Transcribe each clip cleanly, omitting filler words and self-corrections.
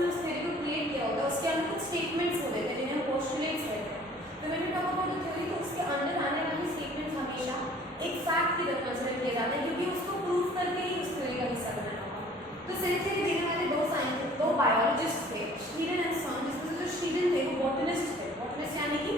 ने उस थ्योरी को क्रिएट किया होता है उसके अंदर कुछ स्टेटमेंट्स होते थे जिन्हें हम पोस्टुलेट्स कहते हैं। तो मैंने टॉक अबाउट द थ्योरी तो उसके अंदर आने वाली स्टेटमेंट्स हमेशा एक फैक्ट की तरह कंसीडर किया जाता है क्योंकि उसको प्रूव करके ही उस थ्योरी का हिस्सा बनाना होगा। तो सेल थ्योरी देने वाले दो बायोलॉजिस्ट थे, श्नीडन एंड सन, जिसमें जो श्नीडन थे वो बॉटनिस्ट थे। बॉटनिस्ट यानी कि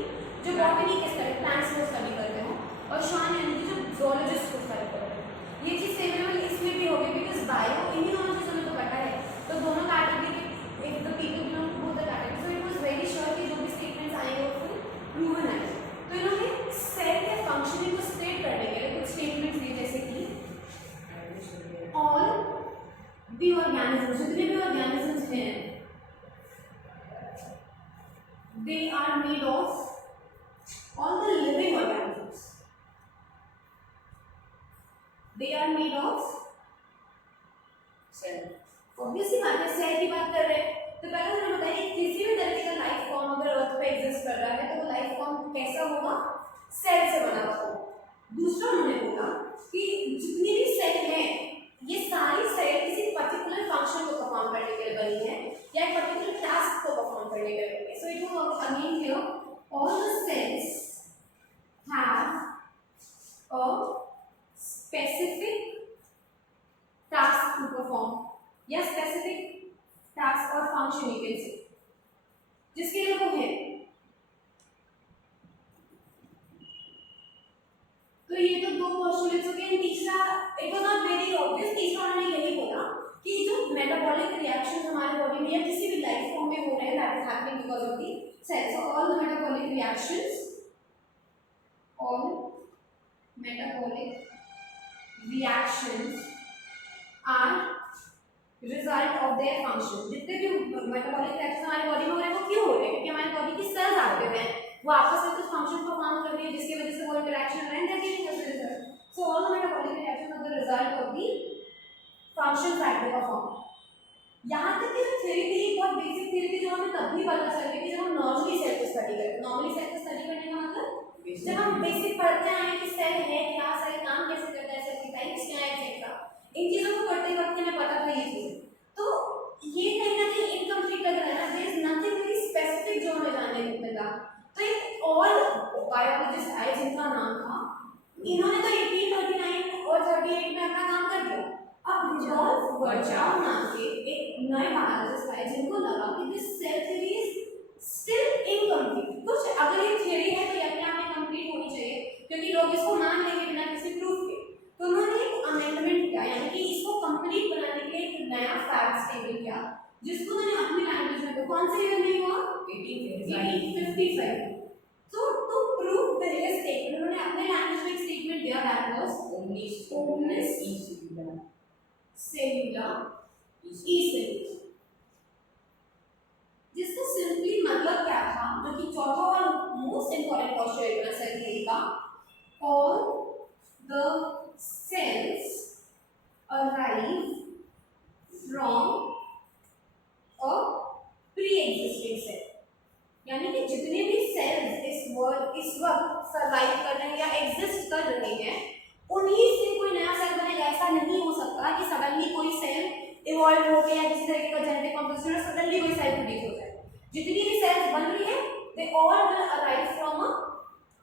जो बॉटनी के स्टडी प्लांट्स को स्टडी करते हो, और शन यानी कि जो जूलॉजिस्ट को स्टडी करते हैं। ये चीज़ फेवरेबल इसलिए भी होगी बिकॉज बायो इन्हीं दोनों चीज़ों में तो पता है, तो दोनों कैटेगरी के if the people belong to both the category, so it was very sure कि जो भी स्टेटमेंट्स आएंगे वो फुल प्रूवन है। तो इन्होंने सेल के फंक्शनिंग को स्टेट करने के लिए कुछ स्टेटमेंट्स दिए, जैसे कि ऑल द ऑर्गेनिजम्स, जितने भी ऑर्गेनिजम्स हैं, they are made of all the living organisms, they are made of cell। Obviously बात है, सेल की बात कर रहे हैं तो पहले उन्होंने बताया कि किसी भी तरीके का लाइफ फॉर्म अगर अर्थ पे एग्जिस्ट कर रहा है तो वो लाइफ फॉर्म कैसा होगा, सेल से बना हुआ होगा। दूसरा उन्होंने बोला कि जितनी भी सेल है ये सारी सेल किसी पर्टिकुलर फंक्शन को परफॉर्म करने के लिए बनी है या एक पर्टिकुलर टास्क को परफॉर्म करने के लिए बनी है। सो it was again here all the cells have a specific task to perform या specific task और function you can say, जिसके लिए वो है। तो ये तो दो postulates हो गए। तीसरा it was not very obvious, तीसरा उन्होंने यही बोला कि जो metabolic reactions हमारे बॉडी में या किसी भी लाइफ फॉर्म में हो रहे हैं that is happening because of the cells, so all the metabolic reactions are result of their function। जितने भी मेटाबॉलिक रिएक्शन हमारे बॉडी में हो रहे हैं वो क्यों हो रहे हैं, क्योंकि हमारे बॉडी की सेल्स एक्टिव हैं, वो आपस में कुछ फंक्शन परफॉर्म कर रही है जिसकी वजह से वो इंटरेक्शन हो रहे हैं, they giving us result. So all the metabolic reaction are the result of the functions that they perform. यहाँ तक कि जो थ्योरी थी बहुत बेसिक थ्योरी थी जो हमें तब भी पता चल गई जब हम नॉर्मली सेल को स्टडी करते हैं। नॉर्मली सेल को स्टडी करने का मतलब जब हम बेसिक पढ़ते हैं कि सेल है क्या, सेल काम कैसे करता है, सेल की टाइप्स क्या है एक्सेट्रा, इन चीजों को पढ़ते वक्त हमें पता था ये चीजें। तो ये कहीं ना कहीं इनकम्प्लीट लग रहा है ना, there is nothing very specific जो हमें जानने को मिला। तो एक और बायोलॉजिस्ट आए जिनका नाम था, इन्होंने तो 1839 और 38 में अपना काम कर दिया। अब रुडोल्फ वर्चाव नाम के एक नए बायोलॉजिस्ट आए जिनको लगा कि this cell theory is still incomplete. कुछ अगर ये थ्योरी है तो ये अपने आप में कंप्लीट होनी चाहिए क्योंकि लोग इसको मान लेंगे बिना किसी प्रूफ के। तो उन्होंने एक अमेंडमेंट किया, यानी कि इसको कंप्लीट बनाने के लिए एक नया फैक्ट टेबल किया जिसको उन्होंने अपनी लैंग्वेज में, कौन से ईयर में हुआ, 1855। तो to prove the real statement उन्होंने अपने लैंग्वेज में एक स्टेटमेंट दिया that was omnis cellula e cellula, जिसका सिंपली मतलब क्या था, जो कि चौथा और मोस्ट इंपॉर्टेंट पोस्टुलेट है सेल थ्योरी का, all the cells arrive from a pre existing cell. यानी कि जितने भी सेल्स इस वक्त सर्वाइव कर रहे हैं या एग्जिस्ट कर रहे हैं उन्हीं से कोई नया सेल बनेगा। ऐसा नहीं हो सकता कि सडनली कोई सेल इवॉल्व हो गया किसी तरीके का जेनेटिक कॉम्पोजिशन और सडनली कोई सेल प्रोड्यूस हो जाए। जितनी भी सेल्स बन रही है they all will arrive from a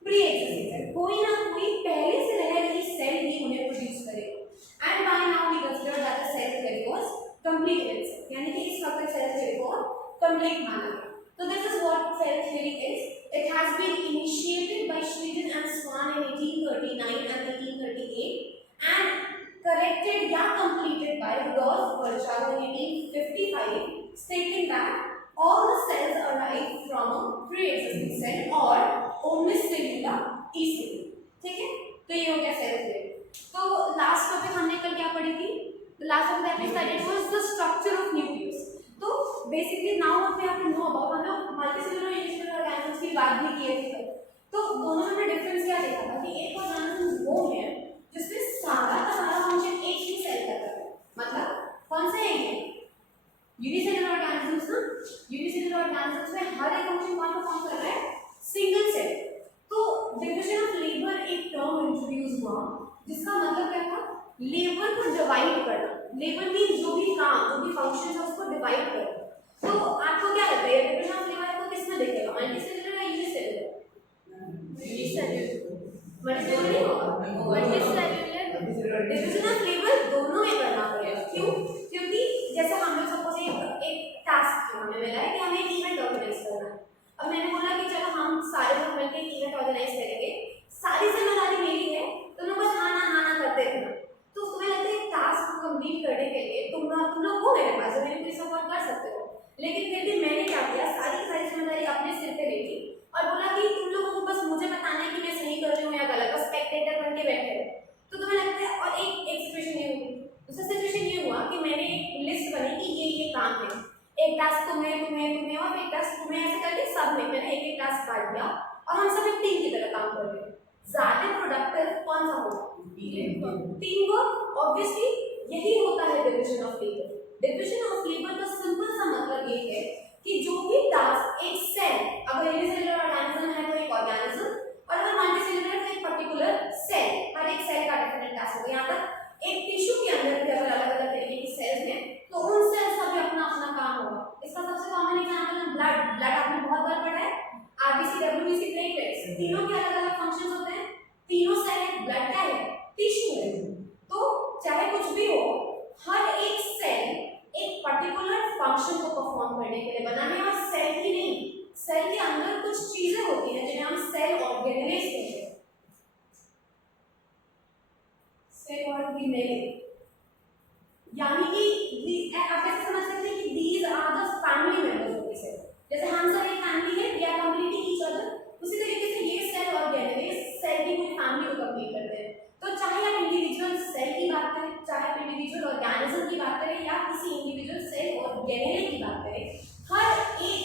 pre existing cell, कोई ना कोई पहले से रह रही सेल ही उन्हें प्रोड्यूस करेगा। And by now we consider that the cell theory was complete in itself, यानी कि इस वक्त सेल थ्योरी को कंप्लीट माना गया। So this is what cell theory is. It has been initiated by Schleiden and Swan in 1839 and 1838 and corrected या completed by Rudolf Virchow in 1855, stating that all the cells arise from a pre-existing cell or omnis cellula e cellula। ठीक है, तो ये हो गया cell theory. तो last topic हमने कल क्या पढ़ी थी? The last topic that we studied was the structure of nucleus। तो basically now what we have to know about, हमने मल्टीसेलुलर और यूनिसेलुलर ऑर्गेनिजम्स की बात भी की थी। तो दोनों में डिफरेंस क्या देखा था कि एक ऑर्गेनिज्म वो है जिसमें सारा का सारा फंक्शन एक ही सेल का करता है। मतलब कौन से हैं ये? यूनिसेलुलर ऑर्गेनिजम्स ना। यूनिसेलुलर ऑर्गेनिजम्स में हर एक फंक्शन कौन परफॉर्म कर रहा है? Single cell. तो डिवीजन ऑफ लेबर एक टर्म इंट्रोड्यूस हुआ जिसका मतलब क्या था? लेबर को डिवाइड करना। लेबर मीन जो भी काम, जो भी फंक्शन है उसको डिवाइड करना। तो आपको क्या लगता है डिविजन ऑफ लेबर को किसमें देखेगा, मल्टीसेलुलर या यूनिसेलुलर? मल्टीसेलुलर नहीं होगा, मल्टीसेलुलर डिविजन ऑफ लेबर दोनों में करना पड़ेगा। क्यों? क्योंकि जैसे हम लोग सपोज एक टास्क हमें मिला है कि हमें एक इवेंट ऑर्गेनाइज करना है। अब मैंने बोला कि चलो हम सारे लोग मिलकर एक इवेंट ऑर्गेनाइज करेंगे, सारी जिम्मेदारी मेरी है, तुम लोग बस हाँ ना करते रहना। तो तुम्हें लगता है टास्क कंप्लीट करने के लिए तुम लोग हो मेरे पास, मेरे को सपोर्ट कर सकते हो, लेकिन फिर भी मैंने क्या किया, सारी जिम्मेदारी अपने सिर पे ले ली और बोला कि तुम लोगों को बस मुझे बताना है कि मैं सही कर रही हूँ या गलत, बस स्पेक्टेटर बन के बैठे हो। तो तुम्हें लगता है, और एक सिचुएशन ये हुई, दूसरा सिचुएशन ये हुआ कि मैंने एक लिस्ट बनी कि ये काम है, एक टास्क तुम्हें और एक टास्क तुम्हें, ऐसे करके सब में मैंने एक टास्क बांट दिया और हम सब एक टीम की तरह काम कर रहे हैं। ज्यादा प्रोडक्टिव कौन सा होगा? Team work. ऑब्वियसली यही होता है division of labour. Division of labour का सिंपल सा मतलब ये है कि जो भी टास्क एक सेल, अगर यूनिसेलुलर ऑर्गेनिज्म है तो एक ऑर्गेनिज्म, और अगर मल्टीसेलुलर है तो एक पर्टिकुलर सेल, हर एक सेल का डिफरेंट टास्क होगा। यहाँ तक एक टिश्यू के अंदर भी अगर अलग अलग तरीके की सेल्स हैं तो उन सेल्स का भी अपना अपना काम होगा। इसका सबसे कॉमन एग्जांपल है ब्लड आपने बहुत बार पढ़ा है, आरबीसी, डब्ल्यूबीसी, प्लेटलेट्स, तीनों के अलग अलग फंक्शंस होते हैं, तीनों सेल है, ब्लड क्या है, टिश्यू है। तो चाहे कुछ भी हो, हर एक सेल एक पर्टिकुलर फंक्शन को परफॉर्म करने के लिए बना है, और सेल ही नहीं, सेल के अंदर कुछ चीजें होती हैं जिन्हें हम सेल ऑर्गेनेल्स कहते हैं। सेल ऑर्गेनेल यानी कि आप कैसे समझ सकते हैं कि these are the family members of the cell. जैसे हम सब एक फैमिली है, we are completing each other, उसी तरीके से ये सेल ऑर्गेनेल्स सेल की पूरी फैमिली को कंप्लीट करते हैं। तो चाहे आप इंडिविजुअल सेल की बात करें, चाहे आप इंडिविजुअल ऑर्गेनिज्म की बात करें, या किसी इंडिविजुअल सेल ऑर्गेनेल की बात करें, हर एक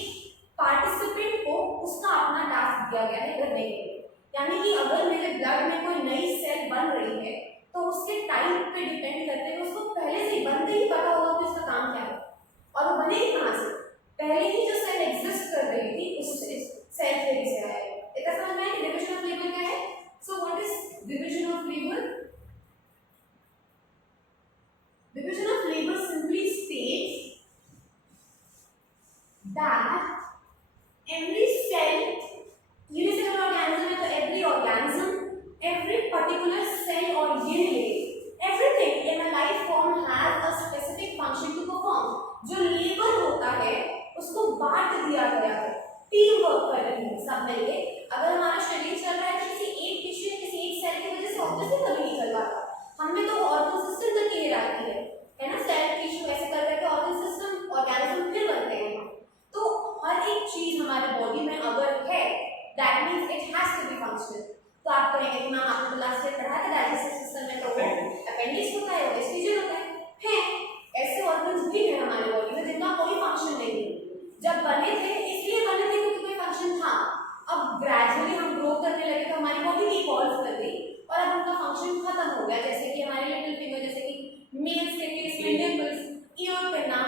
पार्टिसिपेंट को उसका अपना टास्क दिया गया है करने के लिए। यानी कि अगर मेरे ब्लड में कोई नई सेल बन रही है तो उसके टाइप पे डिपेंड करते हुए उसको पहले से ही बनते ही पता होगा कि उसका काम क्या है, और वो बनेगी कहाँ से, पहले ही जो सेल एग्जिस्ट कर रही थी उस सेल थ्योरी से आया है। इतना समझ में आया कि डिवीजन ऑफ लेबर क्या है? So what is division of labour? Division of labor simply states that every cell, unicellular organism है तो every organism, every particular cell or unit, everything in a life form has a specific function to perform. जो labor होता है उसको बांट दिया गया है, टीम वर्क कर रही है सब मिलके। अगर हमारा शरीर चल रहा है तो किसी एक टिश्यू या किसी एक सेल की वजह से ऑब्वियसली कभी नहीं चल पाता, हमने तो ऑर्गन सिस्टम तक ये रखी है ना, सेल टिश्यू ऐसे कर करके ऑर्गन सिस्टम ऑर्गेनिज्म फिर बनते हैं। तो हर एक चीज हमारे बॉडी में अगर है, that means it has to be functional. तो आप कहेंगे कि मैम आपने क्लास से पढ़ा था डाइजेस्टिव सिस्टम में तो अपेंडिक्स होता है, वेस्टिजियल होता है, ऐसे ऑर्गन्स भी हैं हमारे बॉडी में जिनका कोई फंक्शन नहीं है। जब बने थे इसलिए बने थे क्योंकि कोई फंक्शन था, अब ग्रेजुअली हम ग्रो करने लगे तो हमारी बॉडी भी इवॉल्व कर गई और अब उनका फंक्शन खत्म हो गया। जैसे कि हमारे लिटिल फिंगर, जैसे कि मेल्स के केस में निपल्स, ईयर पिना,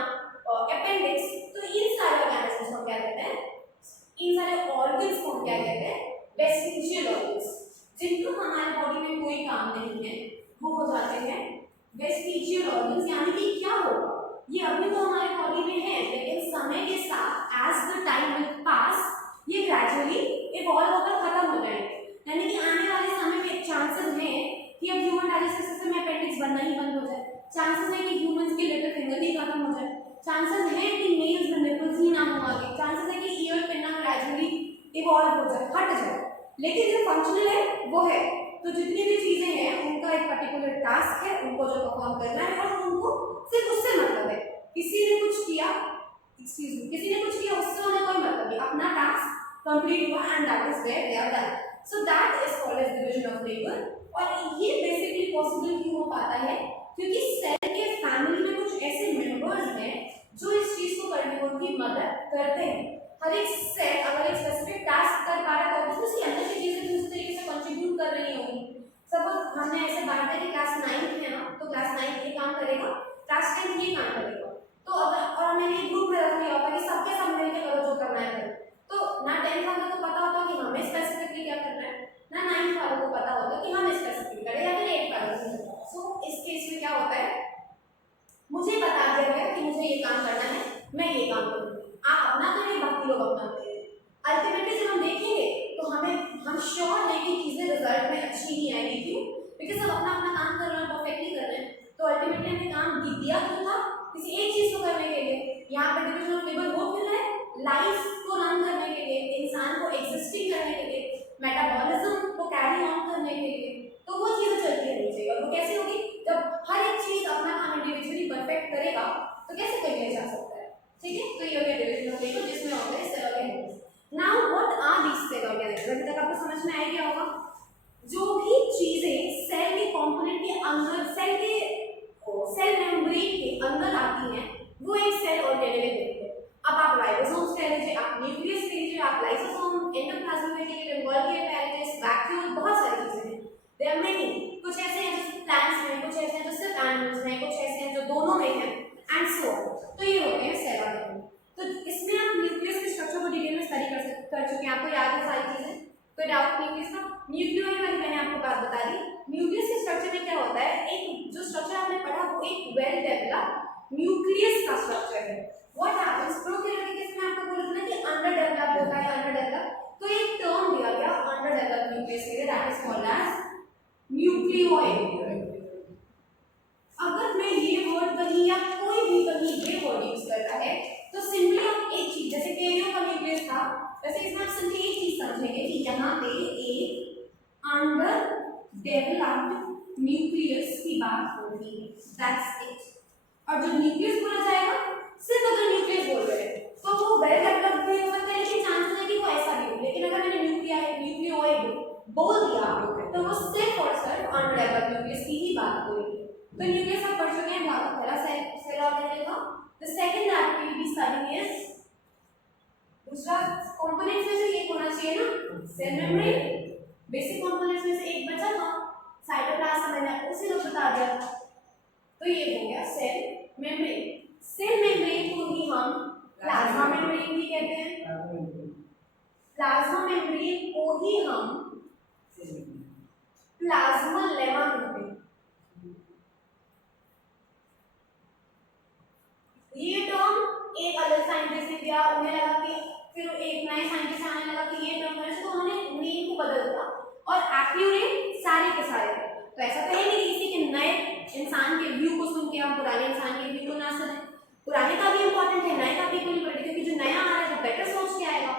अपेंडिक्स, तो इन सारे ऑर्गेनिजम्स को क्या कहते हैं, इन सारे ऑर्गन्स को क्या कहते हैं, वेस्टिजियल ऑर्गन्स। जिनको हमारे बॉडी में कोई काम नहीं है वो हो जाते हैं वेस्टिजियल ऑर्गन्स। यानी कि क्या होगा, ये अभी तो हमारे बॉडी में है लेकिन समय के साथ as the time will pass ये ग्रेजुअली इवॉल्व होकर खत्म हो जाएंगे। यानी कि आने वाले समय में चांसेस हैं कि अब ह्यूमन डाइजेस्टिव सिस्टम में अपेंडिक्स बनना ही बंद हो जाए, चांसेस है कि ह्यूमंस के लिटिल फिंगर ही खत्म हो जाए, चांसेस है कि मेल्स में निपल्स ही ना हो आगे, चांसेस है कि ईयर पिना ग्रेजुअली इवॉल्व हो जाए, हट जाए, लेकिन जो फंक्शनल है वो है। तो जितनी भी चीजें हैं उनका एक पर्टिकुलर टास्क है, उनको जो परफॉर्म करना है और उनको सिर्फ उससे मतलब है। किसी ने कुछ किया, किसी ने कुछ किया उससे उन्हें कोई मतलब नहीं, अपना टास्क कंप्लीट हुआ and that is where they are done. So that is called as division of labour. और ये बेसिकली पॉसिबल क्यों हो पाता है, क्योंकि सेल के फैमिली में कुछ ऐसे मेंबर्स हैं जो इस चीज को करने में उनकी मदद करते हैं। हर एक सेल अगर एक स्पेसिफिक टास्क कर पा रहा है तो उसकी अंदर की चीजें भी उस तरीके से कंट्रीब्यूट कर रही होंगी। सपोज हमने ऐसे बात किया कि क्लास 9 है ना, तो क्लास 9 ये काम करेगा, क्लास 10 ये काम करेगा। तो अगर और मैंने एक ग्रुप में रख लिया होता कि सबके सब मिलकर करो जो करना है करो, तो ना 10th वालों को पता होता कि हमें स्पेसिफिकली क्या करना है, ना 9th वालों को पता होता कि हमें स्पेसिफिकली करें, या फिर 8th वालों को। सो इस केस में क्या होता है, मुझे बता दिया गया कि मुझे ये काम करना है, मैं ये काम करूंगी, आप अपना करिए, बाकी लोग अपना करिए। अल्टीमेटली जब हम देखेंगे तो हम श्योर हैं कि चीजें रिजल्ट में अच्छी नहीं आएगी। क्यों? बिकॉज सब अपना अपना काम कर रहे हैं, परफेक्टली कर रहे हैं। तो अल्टीमेटली हमने काम दिया क्यों था? किसी एक चीज को करने के लिए। यहाँ पे डिवीजन ऑफ लेबर वो क्यों है? लाइफ को रन करने के लिए, इंसान को एग्जिस्टिंग करने के लिए, मेटाबॉलिज्म को कैरी ऑन करने के लिए। तो वो चीजें चलती रहनी चाहिए। और वो कैसे होगी? जब हर एक चीज अपना काम इंडिविजुअली परफेक्ट करेगा तो कैसे कोई ले जा सकता है। ठीक है, तो ये हो गया डिवीजन ऑफ लेबर, जिसमें होता है cell organism. Now what are these cell organism? अभी तक आपको समझ में आ गया होगा। जो भी चीजें सेल के कंपोनेंट के अंदर, सेल मेम्ब्रेन के अंदर आती हैं, वो एक सेल ऑर्गेनिज्म होती है। अब आप राइबोसोम्स कह लीजिए, आप न्यूक्लियस कह लीजिए, आप lysosome, endoplasmic reticulum, Golgi apparatus, vacuole, बहुत सारी चीजें हैं। There are many. कुछ ऐसे हैं जो प्लांट्स में, कुछ ऐसे हैं जो सिर्फ एनिमल्स में, कुछ ऐसे हैं जो दोनों में हैं, एंड सो ऑन। तो ये होते हैं सेल ऑर्गेनिज्म। तो इसमें आप न्यूक्लियस के स्ट्रक्चर को डिटेल में स्टडी कर चुके हैं, आपको याद है सारी चीजें। कोई डाउट न्यूक्लियस का? न्यूक्लियोइड वाली मैंने आपको बात बता दी। न्यूक्लियस के स्ट्रक्चर में क्या होता है? एक जो स्ट्रक्चर आपने पढ़ा वो एक वेल डेवलप्ड न्यूक्लियस का स्ट्रक्चर है। What happens? प्रोकैरियोटिक केस में आपको बोला था ना कि अंडर डेवलप्ड होता है, अंडर डेवलप्ड। तो एक टर्म दिया गया अंडर डेवलप्ड न्यूक्लियस के लिए, that is called as nucleoid. अगर मैं ये वर्ड कहीं या कोई भी कहीं ये वर्ड यूज करता है तो सिंपली आप एक चीज, जैसे कैरियो का न्यूक्लियस था, वैसे इसमें आप सिंपली एक चीज समझेंगे कि यहाँ पे एक अंडर डेवलप्ड न्यूक्लियस की बात होगी, दैट्स इट। और जब न्यूक्लियस बोला जाएगा, सिर्फ अगर न्यूक्लियस बोल रहे हैं तो वो वेल डेवलप्ड भी हो सकता है, लेकिन चांसेस है कि वो ऐसा भी हो। लेकिन अगर मैंने न्यूक्लियोइड बोल दिया तो वो सिर्फ और सिर्फ अंडर डेवलप्ड न्यूक्लियस की ही बात होगी। तो न्यूक्लियस आप पढ़ चुके हैं, पहला सेल ऑर्गेनिज्म था। The second that we will be studying is, दूसरा कंपोनेंट्स में से एक होना चाहिए ना, सेल मेम्ब्रेन। बेसिक कंपोनेंट्स में से एक बचा था साइटोप्लाज्म, मैंने उसी को बता दिया था। तो ये हो गया सेल मेम्ब्रेन। सेल मेम्ब्रेन को ही हम प्लाज्मा मेम्ब्रेन भी कहते हैं। प्लाज्मा मेम्ब्रेन को ही हम प्लाज्मा लेमा कहते हैं। ये टर्म एक अलग साइंटिस्ट ने दिया, उन्हें लगा कि फिर एक नए साइंटिस्ट आने लगा कि ये टर्म है, तो उन्होंने नेम को बदल दिया और एक्यूरेट सारे के सारे। तो ऐसा तो है नहीं कि किसी के नए इंसान के व्यू को सुन के हम पुराने इंसान के व्यू को ना सुने। पुराने का भी इंपॉर्टेंट है, नए का भी इक्वली इंपॉर्टेंट है, क्योंकि जो नया आ रहा है वो बेटर सोच के आएगा।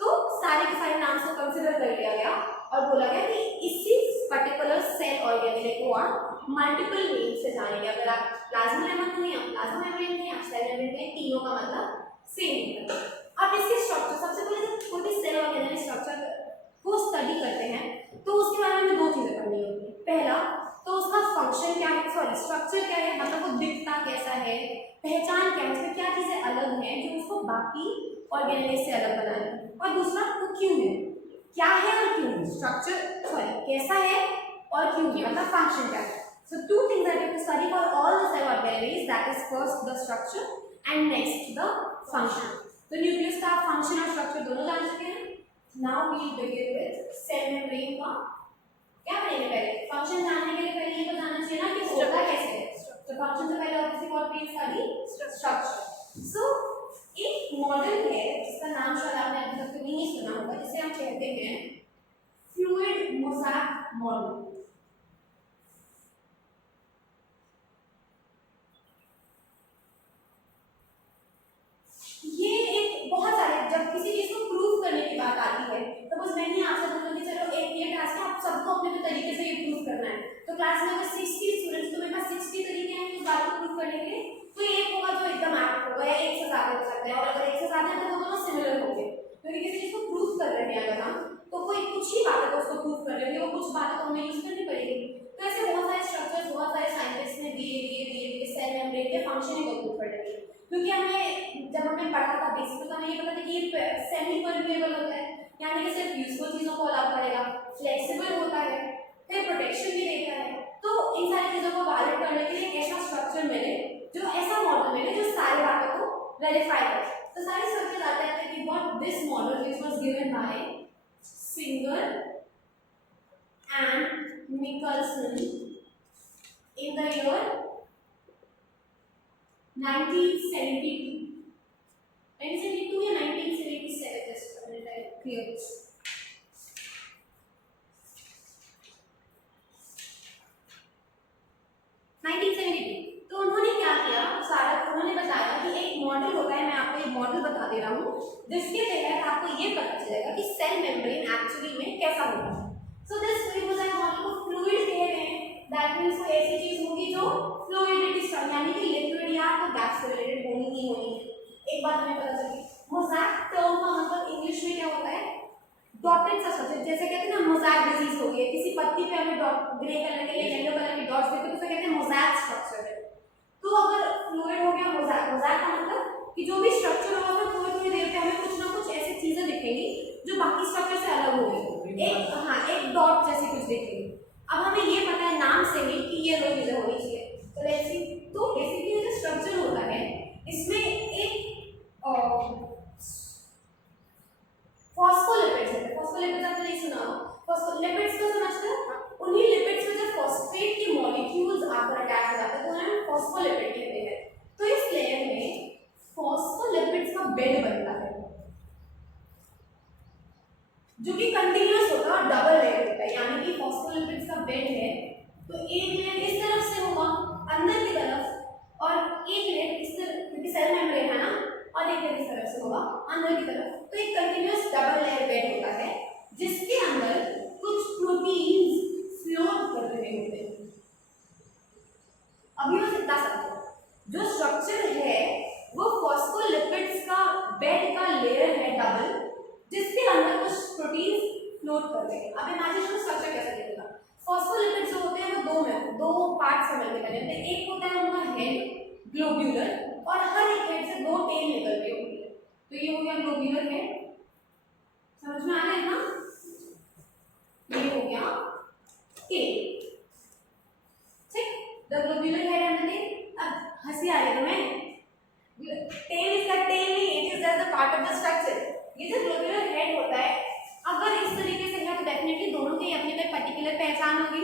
तो सारे के सारे नाम से कंसिडर कर लिया गया और बोला गया कि इसी पर्टिकुलर सेल ऑर्गेनिज्म को आप मल्टीपल नेम से जानेंगे। अगर आप प्लाज्मा लेमा नहीं, आप प्लाज्मा मेम्ब्रेन नहीं, आप सेल मेम्ब्रेन नहीं, तीनों का मतलब सेम है। अब इसके स्ट्रक्चर, सबसे पहले जब कोई भी सेल ऑर्गेनिज्म स्ट्रक्चर को स्टडी करते हैं तो उसके बारे में दो चीजें पढ़नी होती है। पहला तो उसका फंक्शन क्या है, सॉरी स्ट्रक्चर क्या है, मतलब वो दिखता कैसा है, पहचान क्या है, उसमें क्या चीजें अलग हैं जो उसको बाकी ऑर्गेनिज्म से अलग बनाए। और दूसरा वो क्यों है, क्या है और क्यों, स्ट्रक्चर सॉरी कैसा है और क्यों है, मतलब फंक्शन क्या है। So two things that you have to study for all the cell organisms, that is first the structure and next the function. तो न्यूक्लियस का फंक्शन और स्ट्रक्चर दोनों जान चुके हैं। Now we will begin with cell membrane का क्या पढ़ेंगे पहले, फंक्शन जानने के लिए पहले ये बताना चाहिए ना कि होता कैसे है। तो फंक्शन से पहले obviously what we study structure. So एक मॉडल है जिसका नाम शायद आपने अभी तक नहीं सुना होगा, जिसे हम कहते हैं फ्लूइड मोज़ैक मॉडल। ये एक बहुत सारे, जब किसी चीज को प्रूव करने की बात आती है तो बस मैं ही आपसे बोलूँ कि चलो एक ये टास्क है, आप सबको अपने अपने तरीके से ये प्रूव करना है। तो क्लास में अगर 60 स्टूडेंट्स, तो मेरे पास 60 तरीके हैं इस बात को प्रूव करने के लिए। तो एक होगा जो एकदम एक्ट होगा, या एक से ज्यादा हो सकता है, और अगर एक से ज्यादा है तो वो दोनों सिमिलर होंगे। क्योंकि किसी चीज को प्रूव कर रहे हैं अगर हम, तो कोई कुछ ही बातें को उसको प्रूव कर रहे हैं, वो कुछ बातें तो हमें यूज करनी पड़ेगी। तो ऐसे बहुत सारे स्ट्रक्चर्स, बहुत सारे साइंटिस्ट ने दिए सेल मेम्ब्रेन के फंक्शन को प्रूव करने के लिए। क्योंकि हमें जब हमने पढ़ा था बेसिक, तो हमें ये पता था कि ये सेमी परमेएबल होता है, यानी कि सिर्फ यूजफुल चीजों को अलाउ करेगा, फ्लेक्सिबल होता है, फिर प्रोटेक्शन भी देता है। तो इन सारी चीजों को वैलिड करने के लिए ऐसा स्ट्रक्चर मिले, जो ऐसा मॉडल मिले जो सारी बातों को वेरीफाई करे। तो सारे स्ट्रक्चर आते हैं कि what this model which was given by singer and Nicolson in the year 1972. 1972 या 1977 जस्ट क्लियर। 1972 तो उन्होंने क्या किया, सारा उन्होंने बताया कि एक मॉडल होता है, मैं आपको एक मॉडल बता दे रहा हूँ जिसके तहत आपको ये पता चलेगा कि सेल मेम्ब्रेन एक्चुअली में कैसा होता है। सो दिस फ्लूइड मॉडल को फ्लूइड कह रहे हैं, दैट मींस कोई ऐसी चीज होगी जो फ्लूइडिटी स्ट्रक्चर यानी कि लिक्विड या तो गैस से रिलेटेड होनी ही होनी है। एक बात हमें पता चली, मोज़ैक टर्म का मतलब इंग्लिश में क्या होता है, डॉटेड सा स्ट्रक्चर। जैसे कहते हैं ना मोज़ैक डिजीज हो गई है, किसी पत्ती पे हमें डॉट ग्रे कलर के या येलो कलर के डॉट्स दिखते हैं तो उसे कहते हैं मोज़ैक स्ट्रक्चर है। तो अगर फ्लूइड हो गया मोज़ैक, मोज़ैक का मतलब कि जो भी स्ट्रक्चर होगा उसमें थोड़ी थोड़ी देर पे हमें कुछ ना कुछ ऐसी चीजें दिखेंगी जो बाकी स्ट्रक्चर से अलग होगी, एक हाँ एक डॉट जैसी कुछ दिखेगी। अब हमें ये पता है नाम से ही कि ये दो चीजें होनी चाहिए। तो लेट्स सी, तो बेसिकली जो स्ट्रक्चर होता है इसमें एक फॉस्फोलिपिड्स है। फॉस्फोलिपिड्स आपने नहीं सुना हो, फॉस्फोलिपिड्स को समझते हो, उन्हीं लिपिड्स में जब फॉस्फेट के मॉलिक्यूल्स आकर अटैच हो जाते हैं तो उन्हें फॉस्फोलिपिड कहते हैं। तो इस लेयर में फॉस्फोलिपिड्स का बेड बनता है जो कि कंटीन्यूअस होता है और डबल लेयर होता है, यानी कि फॉस्फोलिपिड्स का बेड है तो एक लेयर इस तरफ से होगा अंदर की तरफ और एक लेयर इस तरफ, क्योंकि सेल मेम्ब्रेन है ना, और एक लेयर इस तरफ से होगा अंदर की तरफ। तो एक कंटीन्यूअस डबल लेयर बेड होता है जिसके अंदर कुछ प्रोटीन्स फ्लोट कर रहे होते हैं। अभी बस इतना समझो, जो स्ट्रक्चर है वो फॉस्फोलिपिड्स का बेड का लेयर है डबल, जिसके अंदर कुछ प्रोटीन्स फ्लोट कर रहे हैं। अब इमेजिन करो स्ट्रक्चर कैसा दिखेगा। फॉस्फोलिपिड्स जो होते हैं वो दो पार्ट्स में मिलकर बने होते हैं। एक होता है उनका हेड ग्लोब्यूलर और हर एक हेड से दो टेल निकल रही होती है। तो ये हो गया ग्लोब्यूलर हेड, समझ में आ रहा है ना, ये हो गया टेल, ठीक। The globular head and the tail. अब हंसी आ रही है तुम्हें, टेल इज द टेल नहीं, it is just the part of the structure. ये जो ग्लोब्यूलर हेड होता है अगर इस तरीके से है तो डेफिनेटली दोनों की अपनी कोई पर्टिकुलर पहचान होगी।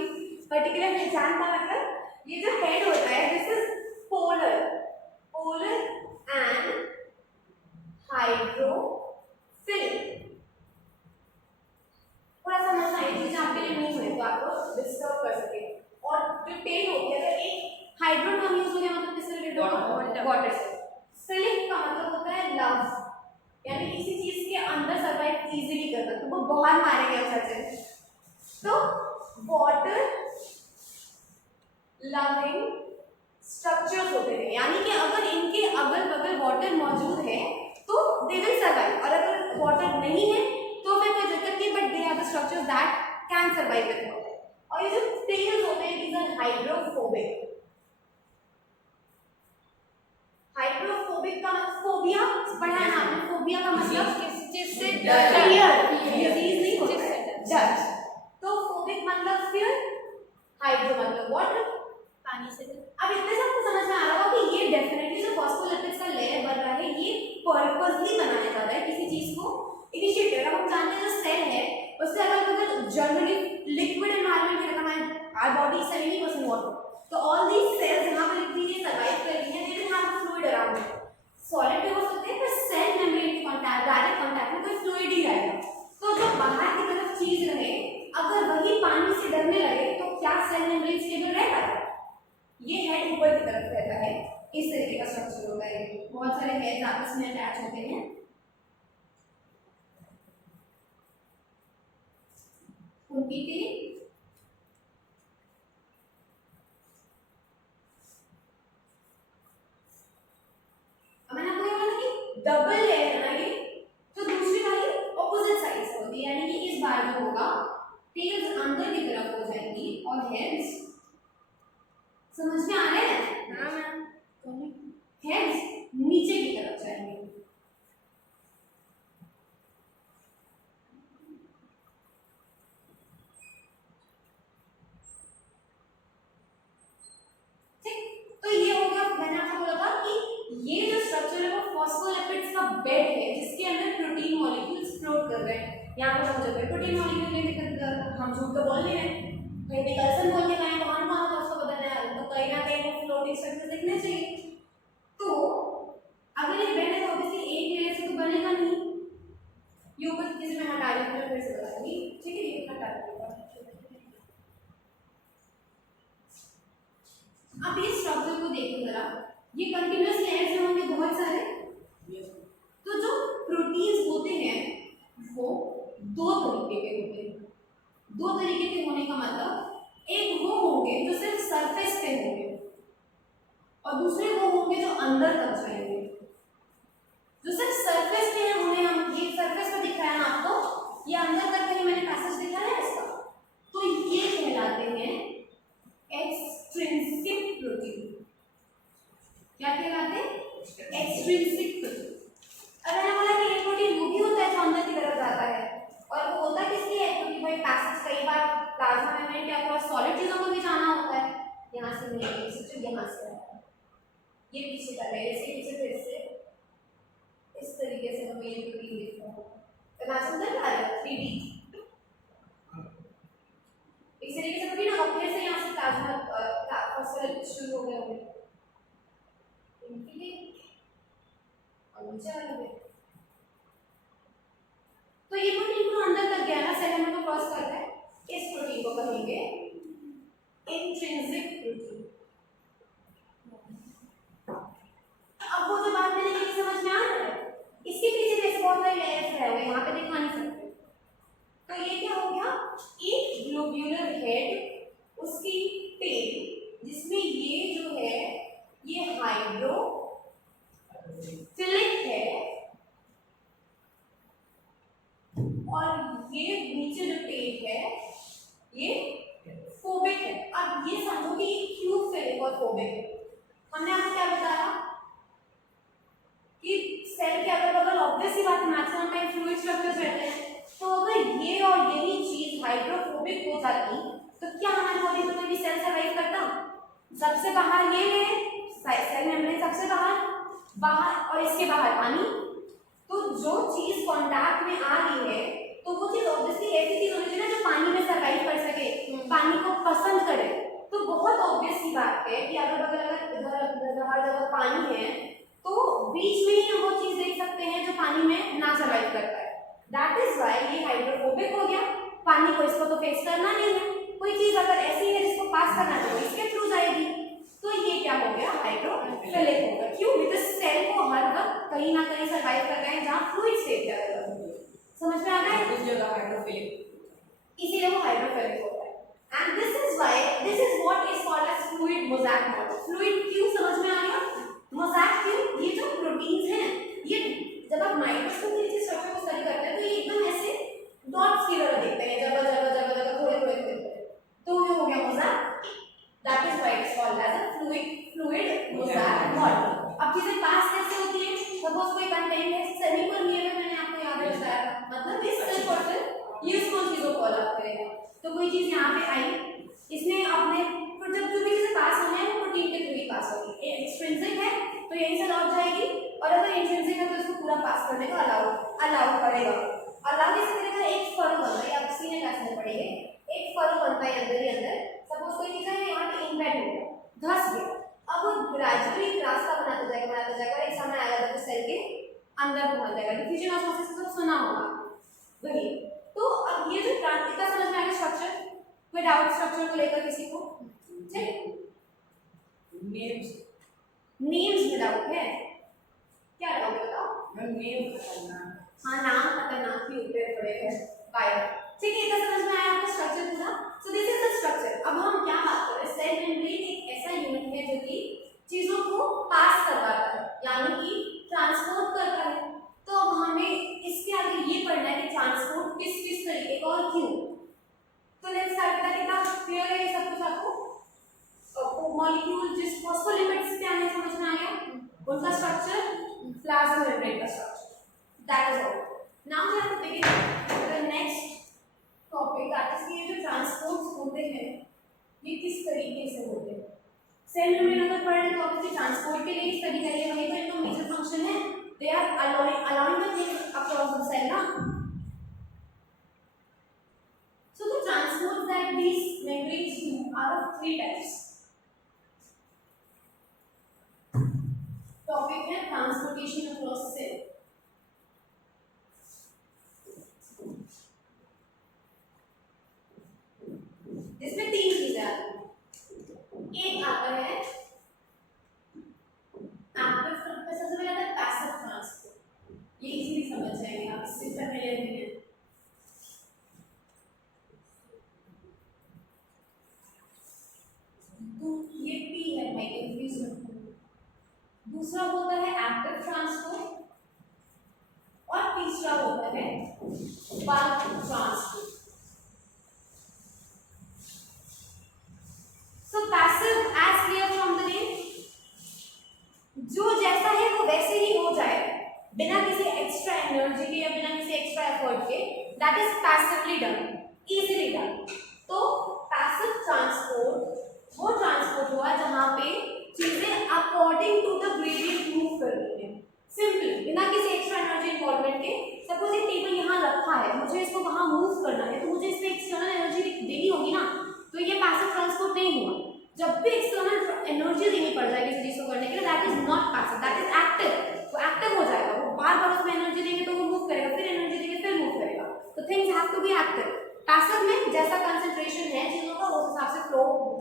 पर्टिकुलर पहचान का मतलब ये जो हेड होता है this is polar, polar and hydrophilic. थोड़ा समझना है चीजें आपके लिए नहीं हुई तो आपको डिस्टर्ब कर सके। और जो टेल होती है अगर एक हाइड्रो टर्म यूज हो गया मतलब किससे रिलेटेड होगा, वाटर से। फिलिक का मतलब होता है लव, यानी किसी चीज के अंदर सर्वाइव इजीली करना, तो वो बाहर मारेंगे अच्छा से। तो वाटर लविंग स्ट्रक्चर्स होते हैं, यानी कि अगर इनके अगल बगल वाटर मौजूद है तो दे विल सर्वाइव, और अगर वाटर नहीं है तो फिर कोई दिक्कत नहीं, but they are the structures that can survive with water. और ये जो टेल्स होते हैं दीज आर हाइड्रोफोबिक। हाइड्रोफोबिक का फोबिया पढ़ा है ना आपने, फोबिया का मतलब जिससे डर, डिजीज नहीं होता है, डर। तो फोबिक मतलब फियर, हाइड्रो मतलब वाटर, पानी से। अब इतने सबको समझ में आ रहा होगा कि ये डेफिनेटली जो फॉस्फोलिपिड्स का लेयर बन रहा है ये पर्पसली बनाया जा रहा है किसी चीज को इनिशिएट कर। हम जानते हैं जो सेल है उससे अगर जनरली लिक्विड एनवायरनमेंट में रखना है, आवर बॉडी is 70% वाटर, तो ऑल दीज सेल्स यहाँ पर लिखी है सर्वाइव कर रही हैं, they will have fluid around it. Solid भी हो सकते हैं पर सेल मेम्ब्रेन के कांटेक्ट डायरेक्ट कांटेक्ट में कोई फ्लूइड ही आएगा। तो जो बाहर की तरफ चीज रहे अगर वही पानी से डरने लगे तो क्या सेल मेम्ब्रेन स्टेबल रह पाएगा? ये हेड ऊपर की तरफ रहता है, इस तरीके का स्ट्रक्चर होता है। बहुत सारे हेड्स आपस में अटैच होते हैं। उनकी मैंने आपको ये बोला कि डबल लेयर है ना ये, तो दूसरी वाली ऑपोजिट साइड से होती है, यानी कि इस बार जो होगा टेल्स अंदर की तरफ हो जाएंगी और हेड्स, समझ में आ रहा है? हाँ मैम, हेड्स नीचे की तरफ जाएंगे। ठीक, तो ये हो गया। मैंने आपको बोला था कि ये जो स्ट्रक्चर है वो फॉस्फोलिपिड्स का बेड है जिसके अंदर प्रोटीन मॉलिक्यूल्स फ्लोट कर रहे हैं। यहाँ पर समझो प्रोटीन मॉलिक्यूल नहीं दिक्कत, हम झूठ तो बोल नहीं रहे, कहीं निकलसन बोल के गए तो हम कौन होगा उसको बताना है, तो कहीं ना कहीं वो फ्लोटिंग स्ट्रक्चर दिखने चाहिए। तो अगर ये बेड है तो ऑब्वियसली एक लेयर में मैं फिर से बताऊंगी, ठीक है। ये इतना टाइम होगा। अब ये स्ट्रक्चर को देखो जरा, ये कंटिन्यूअस लेयर्स में होंगे बहुत सारे। तो जो प्रोटीन्स होते हैं वो दो तरीके के होते हैं। दो तरीके के होने का मतलब एक वो होंगे जो सिर्फ सरफेस पे होंगे और दूसरे वो होंगे जो अंदर तक जाएंगे। जो सिर्फ सरफेस पे है उन्हें हम, ये सरफेस पे दिख रहा है ना आपको, ये अंदर तक कहीं मैंने पैसेज दिखाया है इसका, तो ये कहलाते हैं एक्सट्रिंसिक प्रोटीन। क्या कहलाते हैं? Extrinsic protein. अब मैंने बोला कि एक प्रोटीन वो भी होता है जो अंदर की तरफ जाता है, और वो होता किसके है? क्योंकि भाई पैसेज कई बार प्लाज्मा मेम्ब्रेन क्या थोड़ा सॉलिड चीजों को भी जाना होता है, यहाँ से नहीं, सिर्फ यहाँ से आता है। ये पीछे का है, इसके पीछे फिर से इस तरीके से हमें ये प्रोटीन दिखता है। तो मैसेज नहीं आ रहा 3D इस तरीके से प्रोटीन, और फिर से यहाँ से प्लाज्मा फॉस्फोराइलेशन शुरू हो गए होंगे, ठीक है, और नीचे वाले में तो ये प्रोटीन को अंदर तक गया ना, सेल में तो क्रॉस कर रहा है, इस प्रोटीन को कहेंगे इंट्रिंसिक प्रोटीन। अब वो जो बात मैंने की समझ में आ रहा है? इसके पीछे जैसे बहुत सारे लेयर्स रहे हुए, यहाँ पे दिखा नहीं सकते। तो ये क्या हो गया? एक ग्लोब्यूलर हेड, उसकी टेल, जिसमें ये जो है ये हाइड्रोफिलिक है, और ये नीचे जो टेल है ये फोबिक है। अब ये समझो कि ये क्यों फिलिक और फोबिक है। हमने आपको क्या बताया कि सेल के अगल बगल ऑब्वियस सी बात है मैक्सिमम टाइम फ्लूइड स्ट्रक्चर्स रहते हैं, तो अगर ये और यही चीज हाइड्रोफोबिक हो जाती तो क्या हमारे बॉडी में कोई भी सेल सर्वाइव करता? सबसे बाहर ये है सेल मेम्ब्रेन, सबसे बाहर और इसके बाहर पानी। तो जो चीज कांटेक्ट में आ रही है तो वो चीज ऑब्वियसली ऐसी चीज होनी चाहिए ना जो पानी में सर्वाइव कर सके, पानी को पसंद करे। तो बहुत ऑब्वियस सी बात है कि अगर इधर हर जगह पानी है तो बीच में ही वो चीज देख सकते हैं जो पानी में ना सर्वाइव करता है। दैट इज व्हाई ये हाइड्रोफोबिक हो गया, पानी को इसको तो फेस करना नहीं है। कोई चीज अगर ऐसी है जिसको पास करना है तो इसके थ्रू जाएगी, तो ये क्या हो गया? हाइड्रोफिलिक हो गया। क्यों? बिकॉज सेल को हर वक्त कहीं ना कहीं सर्वाइव कर रहे हैं जहाँ फ्लूइड स्टेट है। समझ में आ रहा है? उस जगह हाइड्रोफिलिक, इसीलिए वो हाइड्रोफिलिक होता है। And this is what is called as fluid mosaic model. Fluid क्यों? समझ में आ गया? मोज़ैक क्यों? ये जो प्रोटीन्स हैं, ये जब आप माइक्रोस्कोप के स्ट्रक्चर को स्टडी करते हैं तो ये एकदम ऐसे डॉट्स की तरह दिखते हैं, जगह थोड़े तो ये हो गया mosaic. That is why it is called as a fluid mosaic model. अब चीजें पास कैसे होती है? सपोज कोई कंटेंट है सेमी परमिएबल, मैंने आपको याद बताया, मतलब इस सेल पर्सन ये उसको चीजों को अलग करेगा। तो कोई चीज यहाँ पे आई, इसने अपने जब जो भी चीजें पास होने हैं वो प्रोटीन के थ्रू ही पास होगी। एक्सट्रिंसिक है तो यहीं से लौट जाएगी, और अगर इंट्रिंसिक है तो इसको पूरा पास करने को अलाउ करेगा। अलाउ कैसे करेगा? एक फर्क बनता है, आप सीने क्लास में पढ़ेंगे, एक फर्क बनता है अंदर ही अंदर। सपोज कोई चीज है यहाँ पे इम्बेड हो गया, धंस गया, अब वो ग्रेजुअली रास्ता बनाता जाएगा और एक समय आएगा जब सेल के अंदर पहुंच जाएगा। डिफ्यूजन ऑस्मोसिस सब सुना होगा वही। तो अब ये जो इतना समझ में आएगा स्ट्रक्चर, कोई डाउट स्ट्रक्चर को लेकर किसी को? नेम्स में डाउट है? क्या डाउट है बताओ? नेम खतरनाक, हाँ नाम खतरनाक ही होते हैं थोड़े हैं बाय। ठीक है, इतना समझ में आया आपको स्ट्रक्चर पूरा? So this is the structure. अब हम क्या बात कर रहे हैं? सेल मेम्ब्रेन एक ऐसा यूनिट है जो कि चीजों को पास करवाता है, यानी कि ट्रांसपोर्ट करता है। तो अब हमें इसके आगे ये पढ़ना है कि ट्रांसपोर्ट किस तरीके का और क्यों। तो लेट्स स्टार्ट करते हैं। कितना क्लियर है ये सब कुछ आपको? मॉलिक्यूल जिस फॉस्फोलिपिड्स क्या है समझ में आ गया? उनका स्ट्रक्चर, प्लाज्मा मेम्ब्रेन का structure, that is all. Now we have to begin the next topic, that is ये जो ट्रांसपोर्ट्स होते हैं ये किस तरीके से होते हैं। सेल मेम्ब्रेन अगर पढ़ रहे तो ऑब्वियसली ट्रांसपोर्ट के लिए स्टडी करिए, वही तो इनका मेजर फंक्शन है। They are allowing the things across the cell ना। So the transports that these membranes do are of three types. Topic है ट्रांसपोर्टेशन अक्रॉस सेल।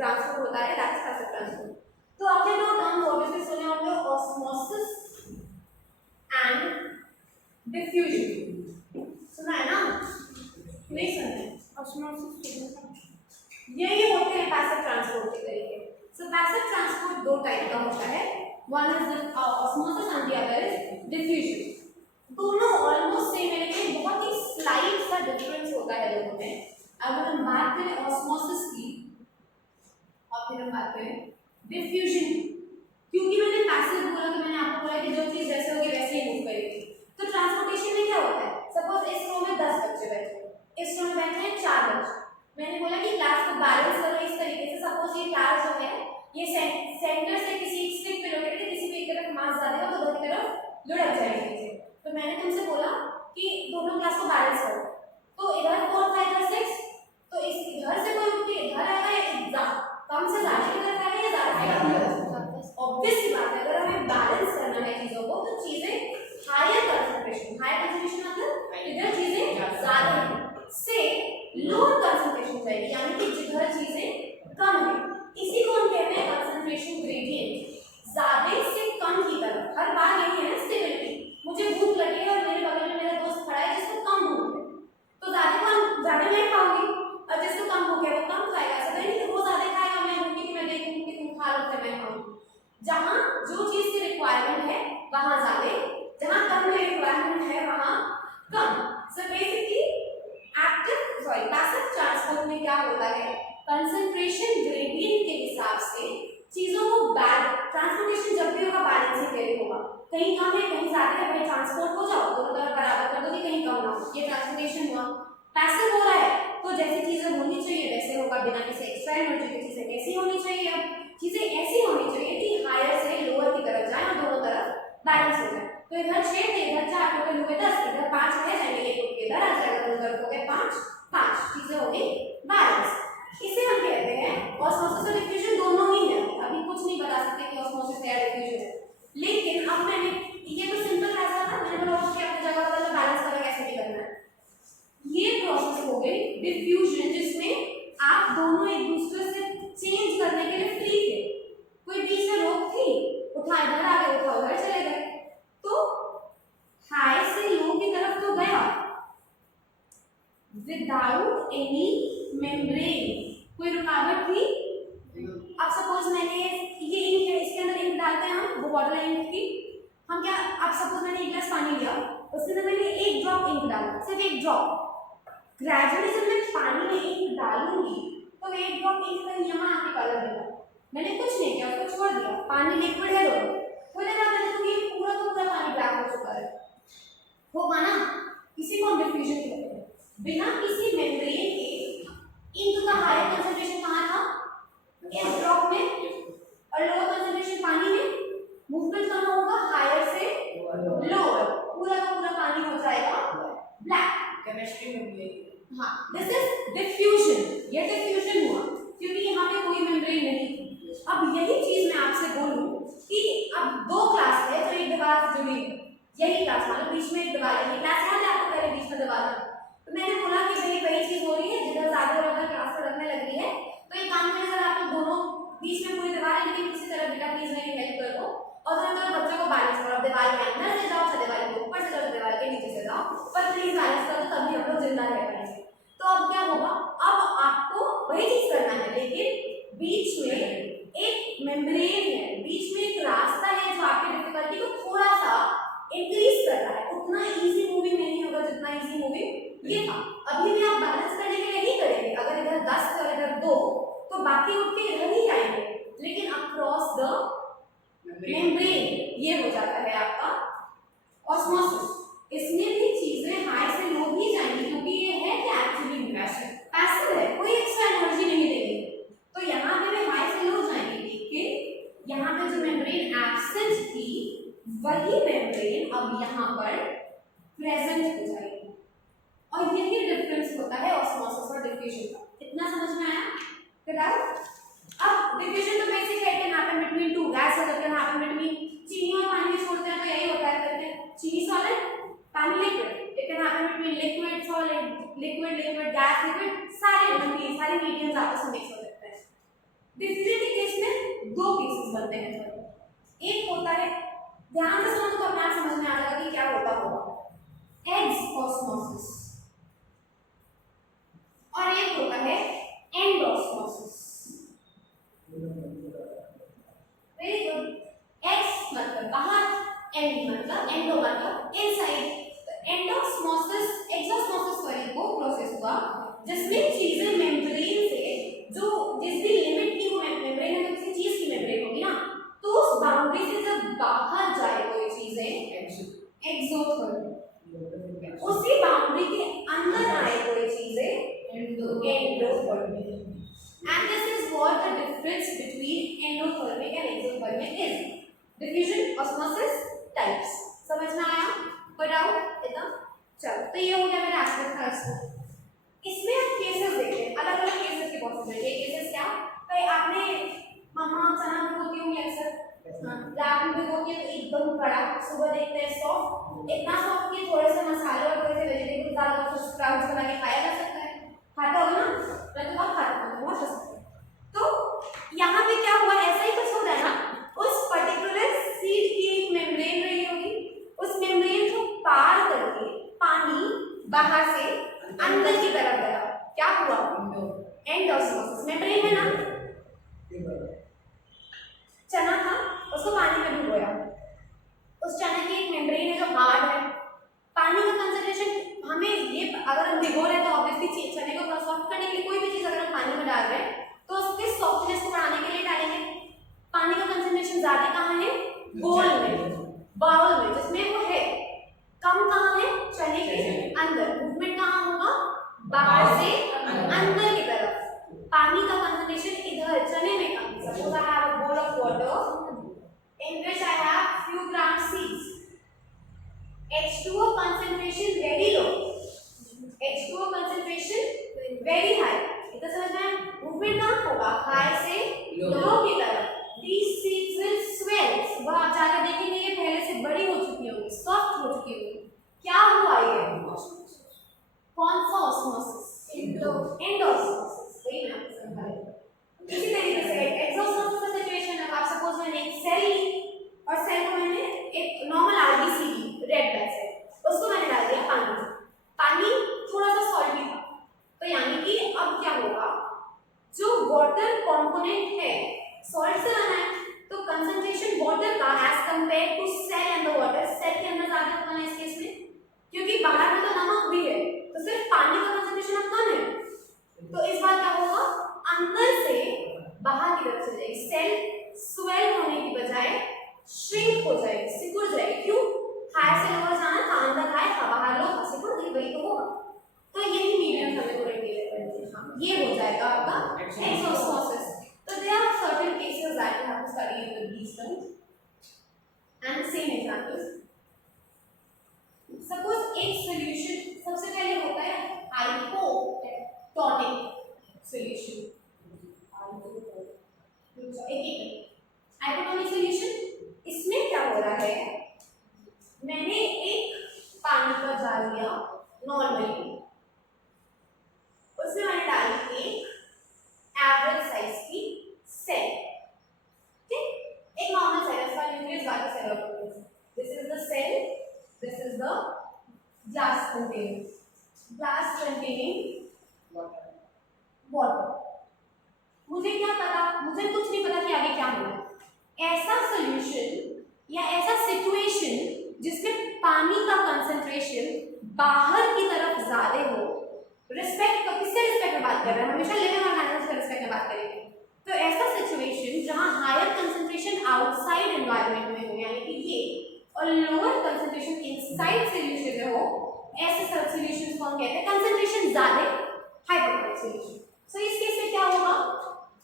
ट्रांसपोर्ट होता है, दैट इज पैसिव ट्रांसपोर्ट। तो आपने दो टर्म्स ऑब्वियसली सुने होंगे, ऑस्मोसिस एंड डिफ्यूजन। सुना है ना? नहीं सुना है? ऑस्मोसिस ये होते हैं पैसिव ट्रांसपोर्ट के तरीके। सो पैसिव ट्रांसपोर्ट दो टाइप का होता है, one is the osmosis and the other is diffusion. दोनों ऑलमोस्ट सेम है लेकिन बहुत ही स्लाइट सा डिफरेंस होता है दोनों में। अगर हम बात करें ऑस्मोसिस की और फिर हम बात करें डिफ्यूजन, क्योंकि मैंने पैसिव बोला तो मैंने आपको बोला कि जो चीज जैसे होगी वैसे ही मूव करेगी। तो ट्रांसपोर्टेशन में क्या होता है, सपोज इस रो में 10 बच्चे बैठे हैं, इस रो में बैठे हैं 4 बच्चे। मैंने बोला कि क्लास को बैलेंस करो इस तरीके से, सपोज ये क्लास जो है ये सेंटर से किसी स्टिक पे लोकेटेड है, किसी भी एक तरफ मास ज्यादा है तो दोनों की तरफ लुढ़क जाएगी। तो मैंने तुमसे बोला कि दोनों क्लास को बैलेंस करो, तो इधर 4 था इधर 6, तो इस इधर से कोई उठ के इधर आएगा या कम से ज्यादा की तरफ आएगा या ज्यादा आएगा? ऑब्वियस सी बात है, अगर हमें बैलेंस करना है चीजों को तो चीजें हायर कंसंट्रेशन मतलब इधर चीजें ज्यादा है से लोअर कंसंट्रेशन जाएगी, यानी कि जिधर चीजें कम है। इसी को हम कहते हैं कंसंट्रेशन ग्रेडियंट, ज्यादा से कम की तरफ। हर बार यही है स्टेबिलिटी। मुझे भूख लगी है और मेरे बगल में मेरा दोस्त खड़ा है जिसको कम भूख है, तो ज्यादा मैं खाऊंगी और जिसको कम भूख है वो कम खाएगा। ऐसा नहीं कि वो ज्यादा खाएगा मैं भूखी कि मैं देखूंगी कि तुम खा लो तो मैं खाऊंगी। जहां जो चीज की रिक्वायरमेंट है वहां ज्यादा, जहां कम की रिक्वायरमेंट है वहां कम। सो बेसिकली पैसिव ट्रांसपोर्ट में क्या होता है, कंसंट्रेशन ग्रेडियंट के हिसाब से चीजों को ट्रांसपोर्टेशन जब भी होगा बैलेंस ही कैरी होगा। कहीं कम है कहीं ज्यादा है, भाई ट्रांसपोर्ट हो जाओ दोनों तरफ बराबर कर दो कि कहीं कम ना हो, ये ट्रांसपोर्टेशन हुआ। पैसिव हो रहा है तो जैसी चीजें होनी चाहिए वैसे होगा, बिना किसी एक्स्ट्रा एनर्जी के। चीजें कैसी होनी चाहिए, अब चीजें ऐसी होनी चाहिए कि हायर से लोअर की तरफ जाए और दोनों तरफ बैलेंस हो जाए। तो इधर 6 थे इधर 4, टोटल हुए 10, इधर 5 रह जाएंगे, एक उठ के इधर आ जाएगा, दोनों तरफ हो गए 5 चीजें हो गई बैलेंस। इसे हम कहते हैं ऑस्मोसिस और डिफ्यूजन दोनों ही है। अभी कुछ नहीं बता सकते कि ऑस्मोसिस या डिफ्यूजन है, लेकिन अब मैंने ये तो सिंपल ऐसा था, मैंने बोला कि अपनी जगह बदल बैलेंस करो कैसे भी करना है। ये प्रोसेस हो गई डिफ्यूजन, जिसमें आप दोनों एक दूसरे से चेंज करने के लिए फ्री थे, कोई बीच में रोक थी, उठा इधर आ गए उठा उधर चले गए, तो हाई से लो की तरफ तो गया विदाउट एनी मेम्ब्रेन, कोई रुकावट थी? अब सपोज मैंने ये इंक है, इसके अंदर इंक डालते हैं हम, वो बॉटल है इंक की, हम क्या, अब सपोज मैंने एक गिलास पानी लिया, उसके अंदर मैंने एक ड्रॉप इंक डाला, सिर्फ एक ड्रॉप। ग्रेजुअली जब मैं पानी में इंक डालूंगी तो एक ड्रॉप इंक का यहाँ आके कलर देगा, मैंने कुछ नहीं किया, उसको छोड़ दिया, पानी लिक्विड है दोनों, बोलेगा मैंने तो ये पूरा का पूरा पानी ब्लैक हो चुका है, होगा ना? इसी को हम डिफ्यूजन कहते हैं। बिना किसी मेम्ब्रेन के इंक का हायर कंसंट्रेशन कहाँ था? इस ड्रॉप में, और लोअर कंसंट्रेशन पानी में। मूवमेंट कहाँ होगा? हायर से लोअर, पूरा का पूरा पानी हो जाएगा ब्लैक। केमिस्ट्री में भी हाँ, दिस इज डिफ्यूजन। ये डिफ्यूजन हुआ क्योंकि यहाँ पे कोई मेम्ब्रेन नहीं थी। अब यही चीज मैं आपसे बोलूं कि अब दो क्लास है जो एक दीवार से जुड़ी है, यही क्लास मतलब बीच में एक दीवार है, क्लास याद है आपको? पहले बीच में दीवार है, तो मैंने बोला कि भाई वही चीज हो रही है, जिधर ज्यादा और ज्यादा क्लास पर रखने लग रही है, तो ये काम करें सर, आप दोनों बीच में पूरी दीवार है लेकिन किसी तरह बेटा प्लीज मेरी हेल्प कर दो, और दोनों बच्चों को बैलेंस करो। दीवार के अंदर से जाओ, दीवार के ऊपर से जाओ, दीवार के नीचे से जाओ, पर प्लीज बैलेंस करो, तभी हम लोग जिंदा रह पाएंगे। तो अब क्या होगा, अब आपको वही चीज करना है, लेकिन बीच में एक मेम्ब्रेन है, बीच में एक रास्ता है जो आपकी डिफिकल्टी को थोड़ा सा इंक्रीज कर रहा है। उतना इजी मूविंग नहीं होगा जितना इजी मूविंग ये था। अभी भी आप बैलेंस करने के लिए नहीं करेंगे, अगर इधर 10 और इधर 2 तो बाकी उठ के इधर ही आएंगे, लेकिन अक्रॉस द मेम्ब्रेन ये हो जाता है आपका ऑस्मोसिस। इसमें भी चीजें हाई से लो ही जाएंगी क्योंकि ये है कि एक्चुअली पैसिव है, कोई एक्स्ट्रा एनर्जी नहीं देगी, तो यहाँ पे भी हाई से लो जाएंगे, लेकिन यहाँ पे जो मेम्ब्रेन एब्सेंट थी वही मेम्ब्रेन अब यहाँ पर प्रेजेंट हो जाएगी। और यही डिफरेंस होता है ऑस्मोसिस और डिफ्यूजन का। इतना समझ में आया? फिर अब डिफ्यूजन तो बेसिक है, can happen between two gases, और कैन हैपन बिटवीन चीनी और पानी भी छोड़ते हैं तो यही होता है करके, चीनी सॉलिड पानी liquid, it can happen between liquid solid, liquid liquid gas liquid, सारे मीडियम्स आपस में मिक्स हो सकते हैं। डिफ्यूजन के केस में दो केसेस बनते हैं सर। एक होता है, ध्यान से सुनो तो अपने आप समझ में आ जाएगा कि क्या होता होगा, एक्सऑस्मोसिस, और एक होता है एंडोस्मोसिस। Very good. एक्स मतलब बाहर, एंड मतलब एंडो मतलब इनसाइड। एंडोस्मोसिस एक्सोस्मोसिस वाली वो प्रोसेस हुआ जिसमें चीजें मेम्ब्रेन से, जो जिस भी लिमिट की वो मेम्ब्रेन है, तो किसी चीज की मेम्ब्रेन होगी ना, तो उस बाउंड्री से जब बाहर जाए कोई चीजें, एक्सोथर्मी, उसी बाउंड्री के अंदर आए कोई चीजें, endothermy. And this is what the difference between endothermic and exothermic is. Diffusion osmosis types. समझ में आया? कोई डाउट? एकदम चलो, तो ये हो गया मेरा एस्पेक्ट था इसको। इसमें हम केसेस देखते हैं, अलग अलग केसेस की पॉसिबिलिटी। केसेस क्या? भाई आपने मम्मा चना भिगोती होंगी अक्सर, रात में भिगोती है तो एकदम कड़ा, सुबह देखते हैं सॉफ्ट, इतना सॉफ्ट कि थोड़े से मसाले और थोड़े से वेजिटेबल डाल कर स्प्राउट्स बना के खाया जा सकता है। खाता होगा ना, मैं तो बहुत खाता हूँ, बहुत पसंद है। तो यहाँ पे क्या हुआ, ऐसा ही कुछ होता है ना, उस पर्टिकुलर सीड की एक मेम्ब्रेन रही होगी, उस मेम्ब्रेन को पार करके पानी बाहर से अंदर की तरफ गया, क्या हुआ, एंडोस्मोसिस। मेम्ब्रेन है ना, चना था, उसको पानी में डुबोया, उस चने की एक मेम्ब्रेन है जो हार्ड है, पानी का कंसंट्रेशन, हमें ये अगर हम भिगो रहे हैं तो ऑब्वियसली चने को सॉफ्ट करने के लिए कोई भी चीज अगर हम पानी में डाल रहे हैं तो उसके सॉफ्टनेस को बढ़ाने के लिए डालेंगे। पानी का कंसंट्रेशन ज्यादा कहाँ है, बोल में, बाउल में, जिसमें वो है, कम कहाँ है, चने के अंदर। मूवमेंट कहाँ होगा, बाहर से अंदर की तरफ। पानी का कंसंट्रेशन इधर चने में कम। Suppose I have a bowl of water in which I have few gram seeds. H2O concentration very low, H2O concentration very high। इतना समझ में? मूवमेंट कहाँ होगा, हाई से लो की तरफ। These seeds will swell। वह आप जाकर देखेंगे ये पहले से बड़ी हो चुकी होगी, सॉफ्ट हो चुकी होगी। क्या हुआ ये, कौन सा ऑस्मोसिस, एंडोस्मोसिस। वही मैं आपको समझा रही हूँ। इसी तरीके से एक्सोस्मोसिस का सिचुएशन है, आप सपोज मैंने एक सेल ली और सेल को मैंने एक नॉर्मल आरबीसी ली, रेड ब्लड सेल, उसको मैंने डाल दिया पानी में, पानी थोड़ा सा सॉल्टी था, तो यानी कि अब क्या होगा, जो वाटर कंपोनेंट है सॉल्ट से बना है, तो कंसंट्रेशन वाटर का as compare to cell and the water, cell के अंदर ज्यादा होता है इस केस में, क्योंकि बाहर में तो नमक भी है, तो सिर्फ पानी का कंसंट्रेशन अब कम है, तो इस बार क्या होगा, अंदर से बाहर की तरफ चले जाएगी, सेल स्वेल होने की बजाय श्रिंक हो जाएगी, सिकुड़ जाएगी। क्यों, हायर से लोअर जाना था, अंदर हाई था, बाहर लो था, सिकुड़ गई, वही तो होगा। तो यही मीडियम हमें थोड़े क्लियर करनी है। हाँ, ये हो जाएगा आपका एक्सोस्मोसिस। तो there are certain cases that you have to study with these terms and same examples. Suppose एक सॉल्यूशन, सबसे पहले होता है हाइपोटोनिक सॉल्यूशन, हाइपोटोनिक सॉल्यूशन, इसमें क्या हो रहा है, मैंने एक पानी का जार लिया नॉर्मली, उसमें मैंने डाली एक एवरेज साइज की सेल, ठीक, एक नॉर्मल सेल, इसका न्यूक्लियस बाकी cell of nucleus, this is the cell, this is the glass containing water. मुझे क्या पता, मुझे कुछ नहीं पता कि आगे क्या होगा। ऐसा सॉल्यूशन या ऐसा सिचुएशन जिसमें पानी का कंसंट्रेशन बाहर की तरफ ज्यादा हो, रिस्पेक्ट का, किससे रिस्पेक्ट में बात कर रहे हैं, हमेशा लिविंग ऑर्गेनिजम्स के रिस्पेक्ट में बात करेंगे, तो ऐसा सिचुएशन जहां हायर कंसंट्रेशन आउटसाइड एनवायरनमेंट में हो, यानी कि ये, और लोअर कंसंट्रेशन इनसाइड सॉल्यूशन में हो, ऐसे सब सॉल्यूशंस को हम कहते हैं कंसंट्रेशन ज्यादा हाइपोटोनिक सॉल्यूशन। सो इस केस में क्या होगा,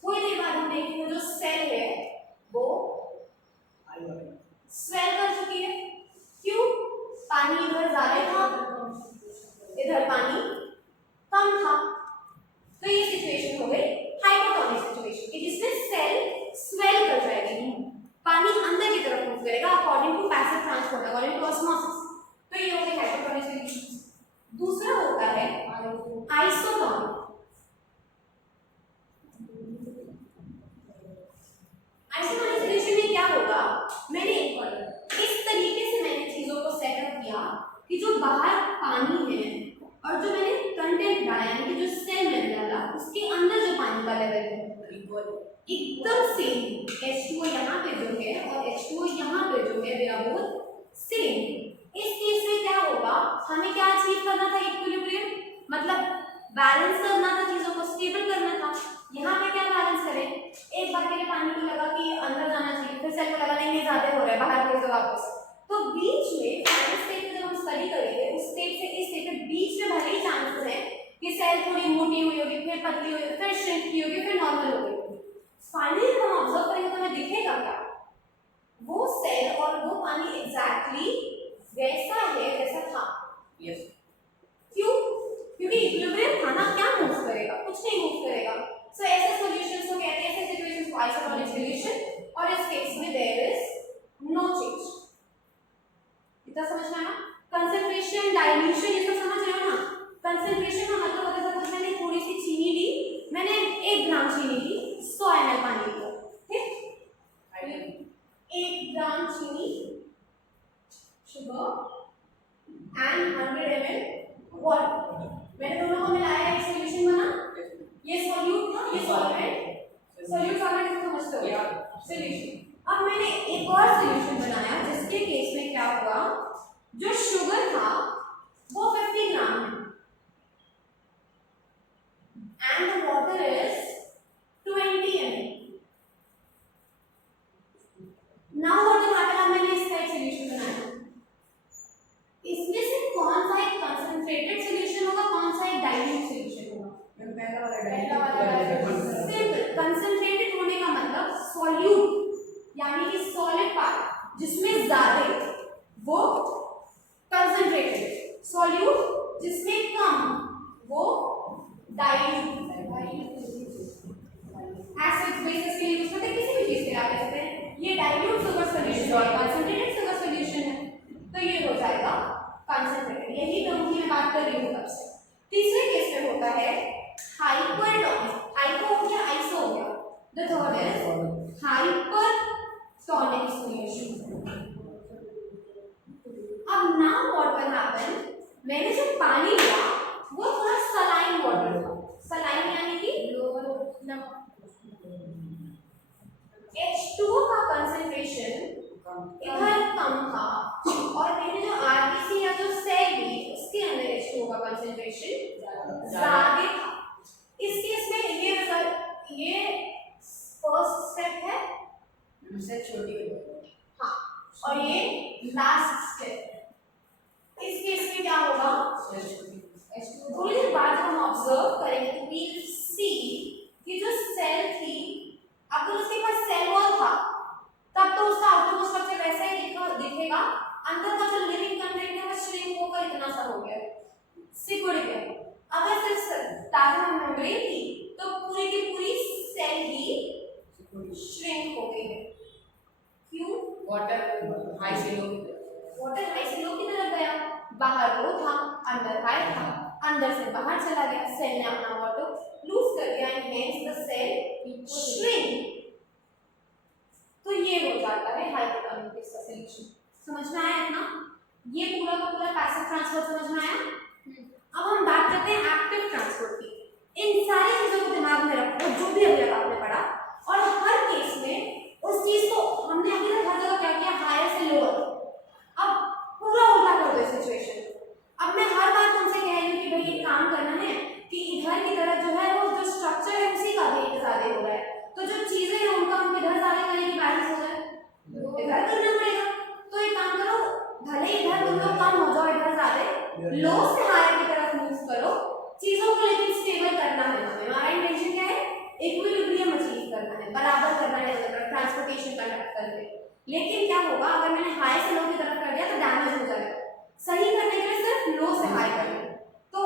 थोड़ी देर बाद हम देखेंगे जो सेल है वो स्वेल कर चुकी है। क्यों, पानी इधर ज्यादा था, इधर पानी कम था, तो ये सिचुएशन हो गई हाइपोटोनिक सिचुएशन कि जिसमें सेल स्वेल कर जाएगी, पानी अंदर की तरफ मूव करेगा according to passive transport, according to osmosis, तो ये हो गई हाइपोटोनिक सिचुएशन। दूसरा होता है आइसोटोनिक। का लेवल है? एकदम सेम। H2O यहाँ पे जो है और H2O यहाँ पे जो है they are both सेम। इस केस में क्या होगा, हमें क्या अचीव करना था, इक्विलिब्रियम, मतलब बैलेंस करना था, चीजों को स्टेबल करना था। यहाँ पे क्या बैलेंस करें, एक बार के लिए पानी को लगा कि अंदर जाना चाहिए, फिर सेल को लगा नहीं ज्यादा हो रहा है, बाहर भेज दो वापस। तो बीच में फाइनल स्टेज में जब हम स्टडी करेंगे उस स्टेज से इस स्टेज में बीच में भले ही चांसेस है कि सेल थोड़ी मोटी हुई होगी, फिर पतली हुई, फिर श्रिंक की होगी, फिर नॉर्मल होगी। फाइनली जब हम ऑब्जर्व करेंगे तो हमें दिखेगा क्या, वो सेल और वो पानी एग्जैक्टली वैसा है जैसा था। यस। क्यों? क्योंकि इक्विलिब्रियम था ना, क्या मूव करेगा, कुछ नहीं मूव करेगा। सो ऐसे सॉल्यूशंस को कहते हैं, ऐसे सिचुएशंस को आइसोटोनिक सॉल्यूशन, और इस केस में देयर इज नो चेंज। इतना समझ में आया? कंसंट्रेशन, डाइल्यूशन, ये सब समझ रहे हो ना? कंसंट्रेशन का मतलब होता है, मैंने थोड़ी सी चीनी ली, मैंने 1 ग्राम चीनी ली 100 ml पानी लिया, ठीक? 1 ग्राम चीनी, शुगर एंड 100 ml वाटर, मैंने दोनों को मिलाया, एक सॉल्यूशन बना। ये सॉल्यूट था, ये सॉल्वेंट, सॉल्यूट सॉल्वेंट समझते हो आप, सॉल्यूशन। अब मैंने एक और सॉल्यूशन बनाया जिसके केस में क्या हुआ, जो शुगर था वो 50 ग्राम है and the water is 20 ml. Now what will happen, अब मैंने इसका एक सॉल्यूशन बनाया, इसमें से कौन सा एक कंसंट्रेटेड सॉल्यूशन होगा, कौन सा एक डाइल्यूट सॉल्यूशन होगा? पहला वाला। सिंपल, कंसंट्रेटेड होने का मतलब सॉल्यूट यानी कि सॉलिड पार्ट जिसमें ज्यादा वो कंसंट्रेटेड, सॉल्यूट जिसमें कम वो डाइल्यूट। एसिड्स बेसिस के लिए यूज करते हैं, किसी भी चीज के लिए आप कह सकते हैं ये डाइल्यूट शुगर सॉल्यूशन और कंसंट्रेटेड शुगर सॉल्यूशन है, तो ये हो जाएगा कंसंट्रेटेड। यही टर्म की मैं बात कर रही हूँ तब से। तीसरे केस में होता है हाइपरटोनिक, हाइपो हो गया, आइसो हो गया, the third is hypertonic solution. अब नाउ व्हाट विल हैपन, मैंने जो पानी लिया वो थोड़ा सलाइन वाटर था, सलाइन यानी कि नमक। H2O का कंसंट्रेशन इधर कम था और मैंने जो आरबीसी या जो सेल ली उसके अंदर H2O का कंसंट्रेशन ज्यादा था। इस केस में ये फर्स्ट स्टेप है, से छोटी हो जाएगी। हाँ, और ये लास्ट स्टेप है। इस केस में क्या होगा, थोड़ी देर बाद हम ऑब्जर्व करेंगे तो वी विल सी कि जो सेल थी, अगर उसके पास सेल वॉल था तब तो उसका आउटरमोस्ट स्ट्रक्चर वैसा ही दिखेगा, अंदर का जो लिविंग कंटेंट है वो श्रिंक होकर इतना सा हो गया, सिकुड़ गया। अगर सिर्फ प्लाज्मा मेम्ब्रेन थी तो पूरी की पूरी सेल ही श्रिंक हो गई है। क्यों? वाटर हाई से लो, वाटर हाई से लो की तरफ गया, बाहर लो था, अंदर हाई था, अंदर से बाहर चला गया, सेल ने अपना वाटर लूज कर दिया and hence the cell shrink. तो ये हो जाता है हाइपरटोनिक का सॉल्यूशन। समझ में आया इतना? ये पूरा का पूरा पैसिव ट्रांसफर समझ में आया? अब हम बात करते हैं एक्टिव ट्रांसफर की। इन सारी चीजों को दिमाग में रखो जो भी अभी आपने पढ़ा, और हर केस में उस चीज को हमने अभी तक हर जगह क्या किया, हायर से लोअर। अब पूरा उल्टा कर दो सिचुएशन। अब मैं हर बार तुमसे कह रही हूँ कि भाई एक काम करना है कि इधर की तरफ जो है वो जो स्ट्रक्चर है उसी का वेट ज्यादा हो रहा है, तो जो चीजें हैं उनका हम इधर ज्यादा करने की बैलेंस हो जाए, इधर करना पड़ेगा। तो एक काम करो, भले इधर तुम लोग कम हो जाओ, इधर ज्यादा, लो से हायर की तरफ मूव करो, चीजों को लेकिन स्टेबल करना है हमें। हमारा इंटेंशन क्या है, इक्विलिब्रियम अचीव करना है, बराबर करना है ट्रांसपोर्टेशन कंडक्ट करके। लेकिन क्या होगा, अगर मैंने हाई से लो की तरफ कर दिया तो डैमेज हो जाएगा। सही करने के लिए सिर्फ लो से हाई करना है। तो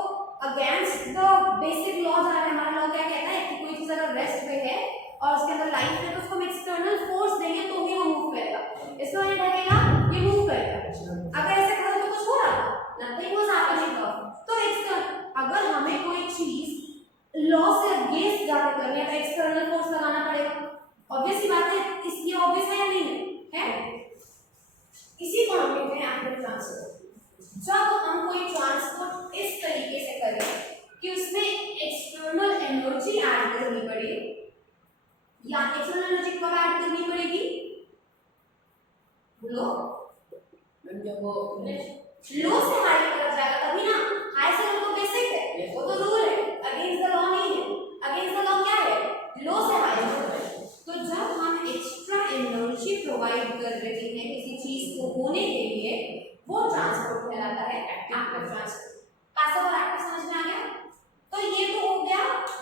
अगेंस्ट द बेसिक लॉज आ रहा है, हमारा लॉ क्या कहता है कि कोई चीज अगर रेस्ट पे है और उसके अंदर लाइफ है तो उसको हम एक्सटर्नल फोर्स देंगे तो ही वो मूव करेगा, इसको नहीं ढकेगा ये मूव करेगा। अगर ऐसे करो तो कुछ हो रहा था, नथिंग वाज हैपनिंग। तो एक्सटर्नल, अगर हमें कोई चीज लॉ से अगेंस्ट जाके करनी है तो एक्सटर्नल फोर्स लगाना पड़ेगा। ऑब्वियस सी बात है, इसलिए ऑब्वियस है या नहीं है? इसी को हम कहते हैं एक्टिव ट्रांसफर। जब हम कोई ट्रांसपोर्ट इस तरीके से करें कि उसमें एक्सटर्नल एनर्जी ऐड करनी पड़े या एक्सटर्नल एनर्जी कब ऐड करनी पड़ेगी? बोलो। जब वो लो से हाई की तरफ जाएगा तभी ना। हाई से लो तो बेसिक है, वो तो रूल है, अगेंस्ट द लॉ नहीं है। अगेंस्ट द लॉ क्या है? लो से हाई होता है। तो जब हम एक्स्ट्रा एनर्जी प्रोवाइड कर रहे हैं किसी चीज को होने के लिए, वो ट्रांसपोर्ट कहलाता है एक्टिव ट्रांसपोर्ट। पैसिव और एक्टिव समझ में आ गया? तो ये तो हो गया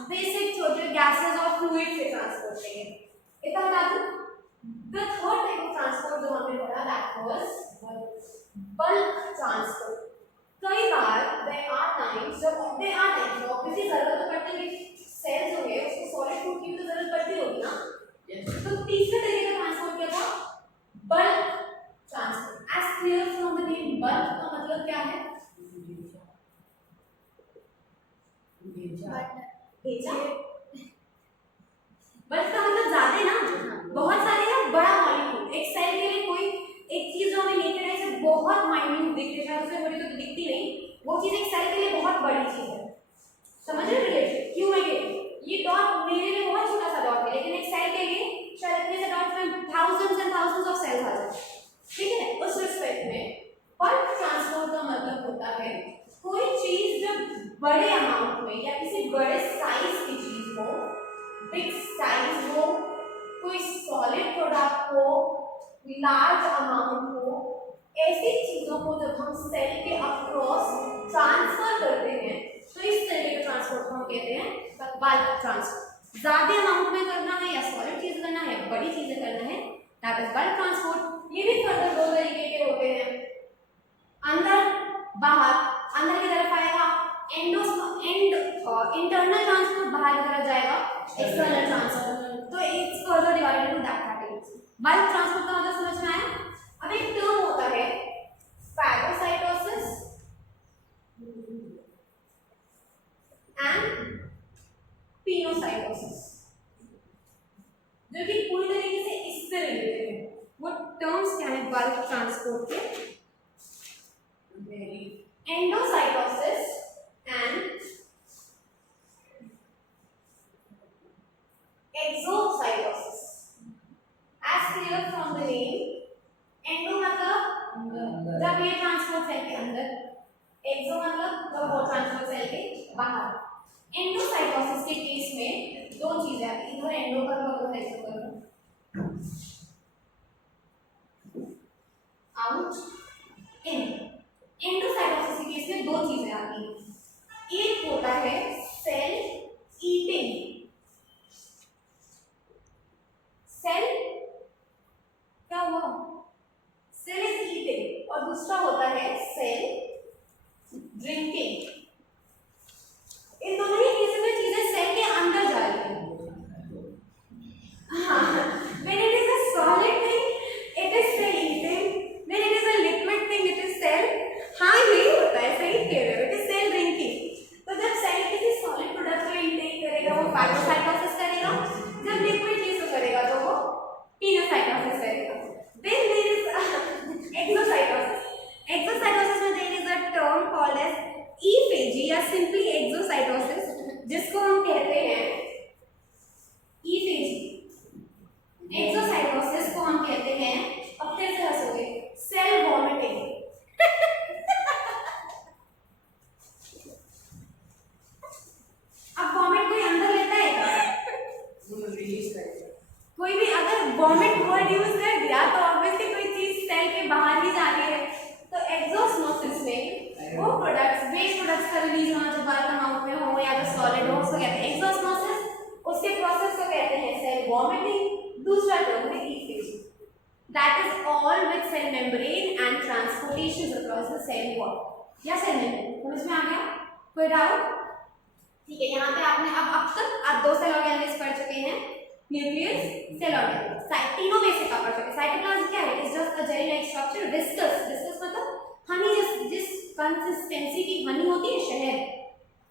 बेसिक छोटे गैसेस और फ्लूइड से ट्रांसपोर्ट के लिए। इतना बता दूं, the third type of transport जो हमने पढ़ा दैट वाज बल्क ट्रांसपोर्ट। कई बार there are times obviously जरूरत तो पड़ती है, सेल जो है उसको सॉलिड फूड की भी तो जरूरत पड़ती होगी ना। तो तीसरे तरीके का ट्रांसपोर्ट क्या था? Bulk transport. As clear from the name, bulk का मतलब क्या है? भेजा। बल्क का मतलब ज्यादा ना, बहुत सारे या बड़ा मॉलिक्यूल। एक सेल के लिए कोई एक चीज जो हमें नेकेड आई से बहुत माइन्यूट दिख रही है, उससे बड़ी तो दिखती नहीं, वो चीज एक सेल के लिए बहुत बड़ी चीज है। समझ रहे रिलेशन? क्यों है ये डॉट मेरे लिए बहुत छोटा सा डॉट है, लेकिन एक सेल के लिए शायद इतने से डॉट में thousands and thousands of cells आ जाए। ठीक है, उस रिस्पेक्ट में बल्क ट्रांसपोर्ट का मतलब होता है कोई चीज जब बड़े अमाउंट में या किसी बड़े साइज की चीज हो, बिग साइज हो, कोई सॉलिड प्रोडक्ट हो, लार्ज अमाउंट हो, ऐसी चीजों को जब हम सेल के अक्रॉस ट्रांसफर करते हैं तो इस तरह के ट्रांसपोर्ट को हम कहते हैं बल्क ट्रांसपोर्ट। ज्यादा अमाउंट में करना है या सॉलिड चीज करना है या बड़ी चीजें करना है, दैट इज बल्क ट्रांसपोर्ट। ये भी फर्दर दो तरीके के होते हैं, अंदर बाहर। अंदर की तरफ आएगा इंटरनल ट्रांसपोर्ट, बाहर की तरफ जाएगा एक्सटर्नल ट्रांसपोर्ट। तो it's further divided into that categories. Bulk transport का मतलब समझ में आया? अब एक टर्म होता है फैगोसाइटोसिस एंड पिनोसाइटोसिस, जो कि पूरी तरीके से इससे रिलेटेड है। वो टर्म्स क्या है बल्क ट्रांसपोर्ट के? Endocytosis and exocytosis. As clear from the name, endo मतलब जब ये ट्रांसपोर्ट सेल के अंदर, एक्सो मतलब जब वो ट्रांसपोर्ट सेल के बाहर। एंडोसाइटोसिस के केस में दो चीजें आती हैं, इधर एंडो कर लो उधर एक्सो कर लो, आउट इन। एंडोसाइटोसिस के केस में दो चीजें आती हैं, एक होता है सेल ईटिंग, सेल क्या हुआ? सेल इज ईटिंग, और दूसरा होता है सेल ड्रिंकिंग। इन दोनों ही केस में चीजें सेल के अंदर जा रही हैं। When it is a solid thing, it is cell eating. When it is a liquid thing, it is cell. हाँ यही होता है, सही कह रहे हो, it is cell drinking. तो जब सेल किसी सॉलिड प्रोडक्ट को इंटेक करेगा वो फैगोसाइटोसिस करेगा, जब लिक्विड चीज को करेगा तो वो पिनोसाइटोसिस करेगा। Then there is exocytosis. Exocytosis में there is a term called as ephagy या simply exocytosis, जिसको हम कहते हैं ephagy। एक्सोसाइटोसिस को हम कहते हैं, अब कैसे हंसोगे, सेल वॉमिटिंग। अब वॉमिट कोई अंदर लेता है क्या? रिलीज करेगा। कोई भी अगर वॉमिट वर्ड यूज कर दिया तो ऑब्वियसली कोई चीज सेल के बाहर ही जा रही है। तो एक्सोस्मोसिस में वो प्रोडक्ट्स, वेस्ट प्रोडक्ट्स का रिलीज होना जो बल्क अमाउंट में हो या जो सॉलिड हो, उसको कहते हैं एक्सोस्मोसिस। उसके प्रोसेस को कहते हैं सेल वॉमिटिंग। दूसरा टर्म है ephagy, that is all with cell membrane and transportation across the cell wall या सेल मेम्ब्रेन। समझ में आ गया? कोई डाउट? ठीक है, यहाँ पे आपने अब तक आप दो सेल ऑर्गेनेल्स पढ़ चुके हैं, न्यूक्लियस, सेल ऑर्गेनेल्स। तीनों बेसिक आप पढ़ चुके हैं। साइटोप्लाज्म क्या है? It's just a jelly like structure. Viscous, viscous मतलब हनी, जिस कंसिस्टेंसी की हनी होती है शहद,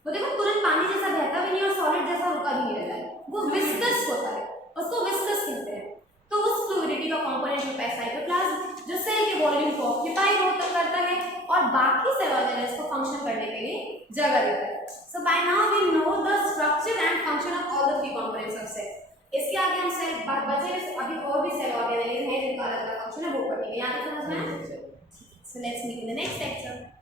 वो देखो तुरंत पानी जैसा बहता भी नहीं और सॉलिड जैसा रुका भी नहीं रहता है, वो विस्कस होता है, उसको विस्कस कहते हैं। तो उस फ्लूइडिटी का कंपोनेंट होता है साइटोप्लाज्म, जो सेल के वॉल्यूम को ऑक्यूपाई करता है और बाकी सेल ऑर्गेनेल्स को फंक्शन करने के लिए जगह देता है। So by now we know the structure and function of all the three components of cell. इसके आगे हम सेल बचे अभी और भी सेल ऑर्गेनेलिज्म है जिनका अलग अलग फंक्शन है वो पढ़ेंगे। यहाँ तक समझ में आया? So let's meet in the next lecture.